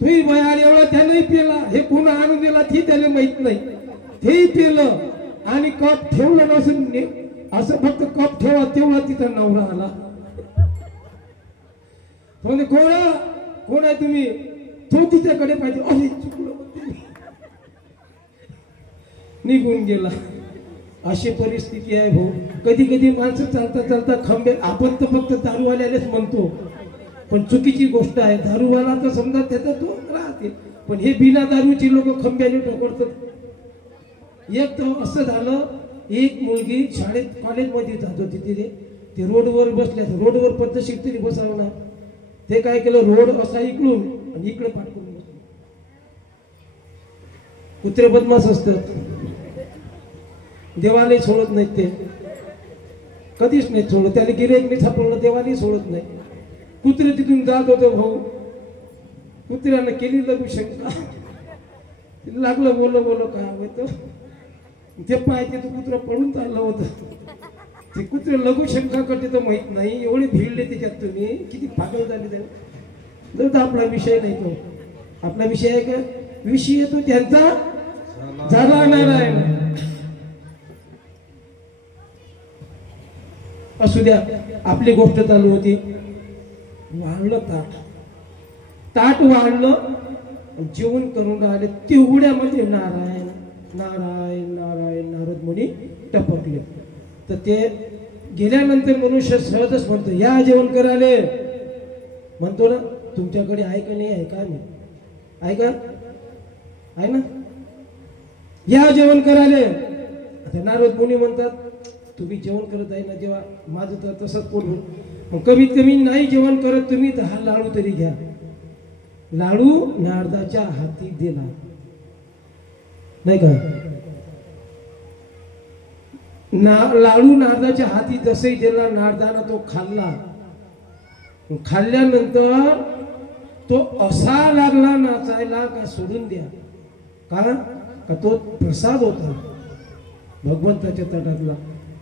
तोही बयार एवढा त्याने पिला, हे कोण आणून दिला ती त्याला माहित नाही. तेही पिलं आणि कप ठेवलं नसून असं फक्त कप ठेवा तेवढा तिथं नवरा आला. म्हणजे कोण आहे तुम्ही? तो तिच्याकडे पाहिजे, अरे चुकलं म्हणते, निघून गेला. अशी परिस्थिती आहे भाऊ. कधी कधी माणसं चालता चालता खंबे, आपण तर फक्त दारूवाल्यालाच म्हणतो, पण चुकीची गोष्ट आहे. दारूवाला तर समजा त्याचा तो राहते, पण हे बिना दारूची लोक खंब्याने ठोकरतात. एक तर असं झालं, एक मुलगी शाळेत कॉलेजमध्ये जात होती, तिथे ते रोडवर बसल्या, रोडवर पद्धतशीर तरी बसावं ना. ते काय केलं, रोड असा इकडून आणि इकडे पाठवून बसलो. कुत्रे बदमाश असतात, देवालाही सोडत नाहीत, ते कधीच नाही सोडत. त्याला गिऱ्हाईक नाही सापडलं, देवालाही सोडत नाही. कुत्रे तिथून जात होतं भाऊ, कुत्र्यानं केली लघु शंका, लागलं बोलो बोलो काय होतं ते पाहिजे. तो कुत्रा पळून चाललं होतं. ते कुत्रे लघु शंका करते तर माहित नाही, एवढे भिडले त्याच्यात, तुम्ही किती पागल झाले त्याला. जर आपला विषय नाही, तो आपला विषय आहे का, विषय तो त्यांचा झाला नारायण. असू द्या, आपली गोष्ट चालू होती. वाढलं ताट वाढलं, जेवण करून राहिले, तेवढ्यामध्ये नारायण नारायण नारायण नारद मुनी टपकले. तर ते गेल्यानंतर मनुष्य सहजच म्हणतो, या जेवण करायले, म्हणतो ना. तुमच्याकडे आहे का नाही, आहे का नाही, आहे का, आहे ना, या जेवण करायले. आता नारद मुनी म्हणतात, तुम्ही जेवण करत आहे ना, जेव्हा माझं तर तसंच पोट, मग कमीत कमी नाही जेवण करत तुम्ही 10 लाडू तरी घ्या. लाडू नारदाच्या हाती दिला, नाही का. लाडू नारदाच्या हाती जसही दिला, नारदानं तो खाल्ला. खाल्ल्यानंतर तो असा लागला नाचायला का सोडून द्या, का तो प्रसाद होता भगवंताच्या तटातला.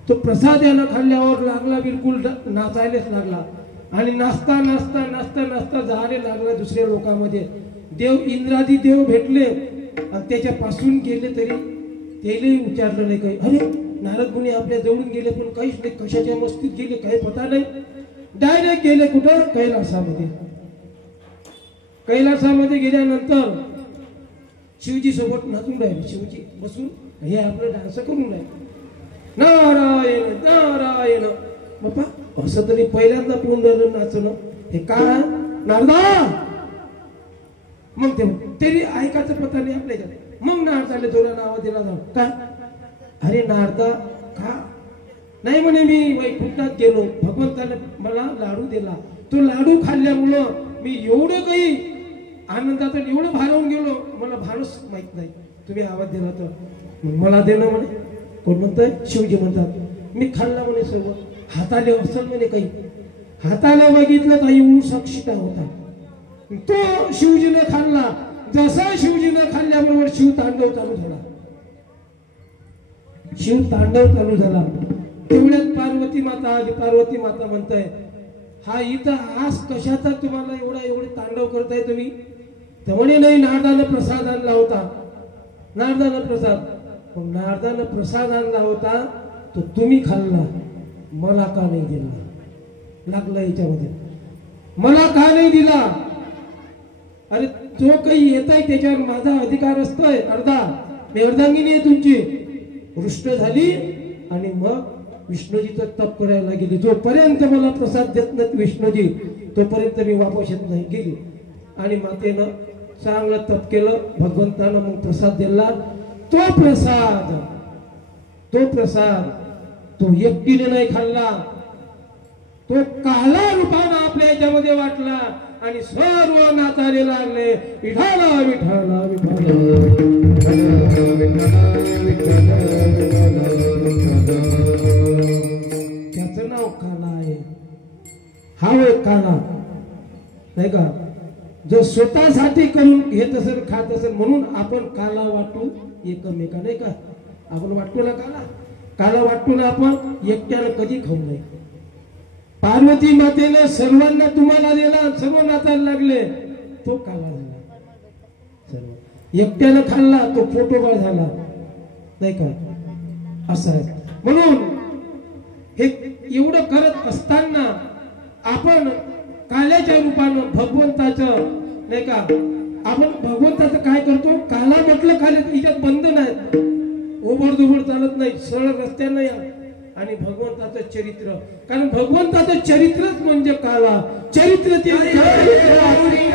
तो प्रसाद यानं खाल्ल्यावर लागला, बिलकुल नाचायलाच लागला. आणि नाचता नाचता नाचता नाचता जायला लागला दुसऱ्या लोकांमध्ये. देव, इंद्रादी देव भेटले आणि त्याच्यापासून गेले, तरी त्यालाही विचारलं नाही काही. अरे नारद मुनी आपल्या जवळून गेले, पण काहीच नाही, कशाच्या मस्तीत गेले काही पता नाही. डायरेक्ट गेले कुठं, कैलासामध्ये. कैलासामध्ये गेल्यानंतर शिवजी सोबत नाचून राहिले. शिवजी बसून हे आपलं डान्स करून राहिले, नारायण नारायण. बापा असं तरी पहिल्यांदा पूर्ण नाचणं, हे का नारदा. मग तरी ऐकायचं पता नाही आपल्याला. मग नारदाला थोडा नाव दिला जाऊ का, अरे नारदा का नाही म्हणे, मी वैकुंठात गेलो, भगवंताने मला लाडू दिला, तो लाडू खाल्ल्यामुळं मी एवढं काही आनंदात एवढं भारावून गेलो, मला भारच माहित नाही. तुम्ही आवाज दिला तर मला देणं म्हणे. कोण म्हणतंय, शिवजी म्हणतात. मी खाल्ला म्हणे सर्व, हाताले असल म्हणे काही, हाताने बघितलं तर ऊस अक्षिता होता. तो शिवजीने खाल्ला. जसा शिवजीने खाल्ल्याबरोबर शिव तांडव चालू झाला. शिव तांडव चालू झाला. तेवढ्यात पार्वती माता आली. पार्वती माता म्हणताय, हा इथं आज कशाचा तुम्हाला एवढे तांडव करताय तुम्ही. तर म्हणे नाही, नारदानं प्रसाद आणला होता, नारदानं प्रसाद. नारदानं प्रसाद आणला होता तो तुम्ही खाल्ला, मला का नाही दिला. लागलं याच्यामध्ये, मला का नाही दिला. अरे जो काही येत आहे त्याच्यावर माझा अधिकार असतोय अर्धा. मी अर्धांगिनी आहे तुमची. रुष्ट झाली आणि मग विष्णूजीचं तप करायला गेली. जोपर्यंत मला प्रसाद देत नाहीत विष्णूजी, तोपर्यंत मी वापस येत नाही. गेली आणि मातेनं चांगलं तप केलं. भगवंतानं मग प्रसाद दिला. तो प्रसाद तो एकटीने नाही खाल्ला, तो काला रूपानं आपल्या याच्यामध्ये वाटला आणि सर्व नाचायला लागले, विठाला विठाला विठाला. त्याचं नाव काला आहे. हा एक काला नाही का, जो स्वतःसाठी करून घेत असेल, खात असेल, म्हणून आपण काला वाटू एकमेका, नाही का. आपण वाटतो ना काला वाटतो ना आपण, एकट्याला कधी खाऊ नये. पार्वती मातेने सर्वांना तुम्हाला दिला, सर्व नाचायला लागले, तो काला झाला. सर्व एकट्यानं खाल्ला तो पोटोबा झाला, नाही का. असं आहे. म्हणून हे एवढं करत असताना आपण काल्याच्या रूपानं भगवंताचं, नाही का, आपण भगवंताचं काय करतो, काला म्हटलं खाली, तिच्यात बंद नाही, ओबडधोबड चालत नाही, सरळ रस्त्यानं या. आणि भगवंताचं चरित्र, कारण भगवंताचं चरित्रच म्हणजे काला. चरित्र ते चरित्र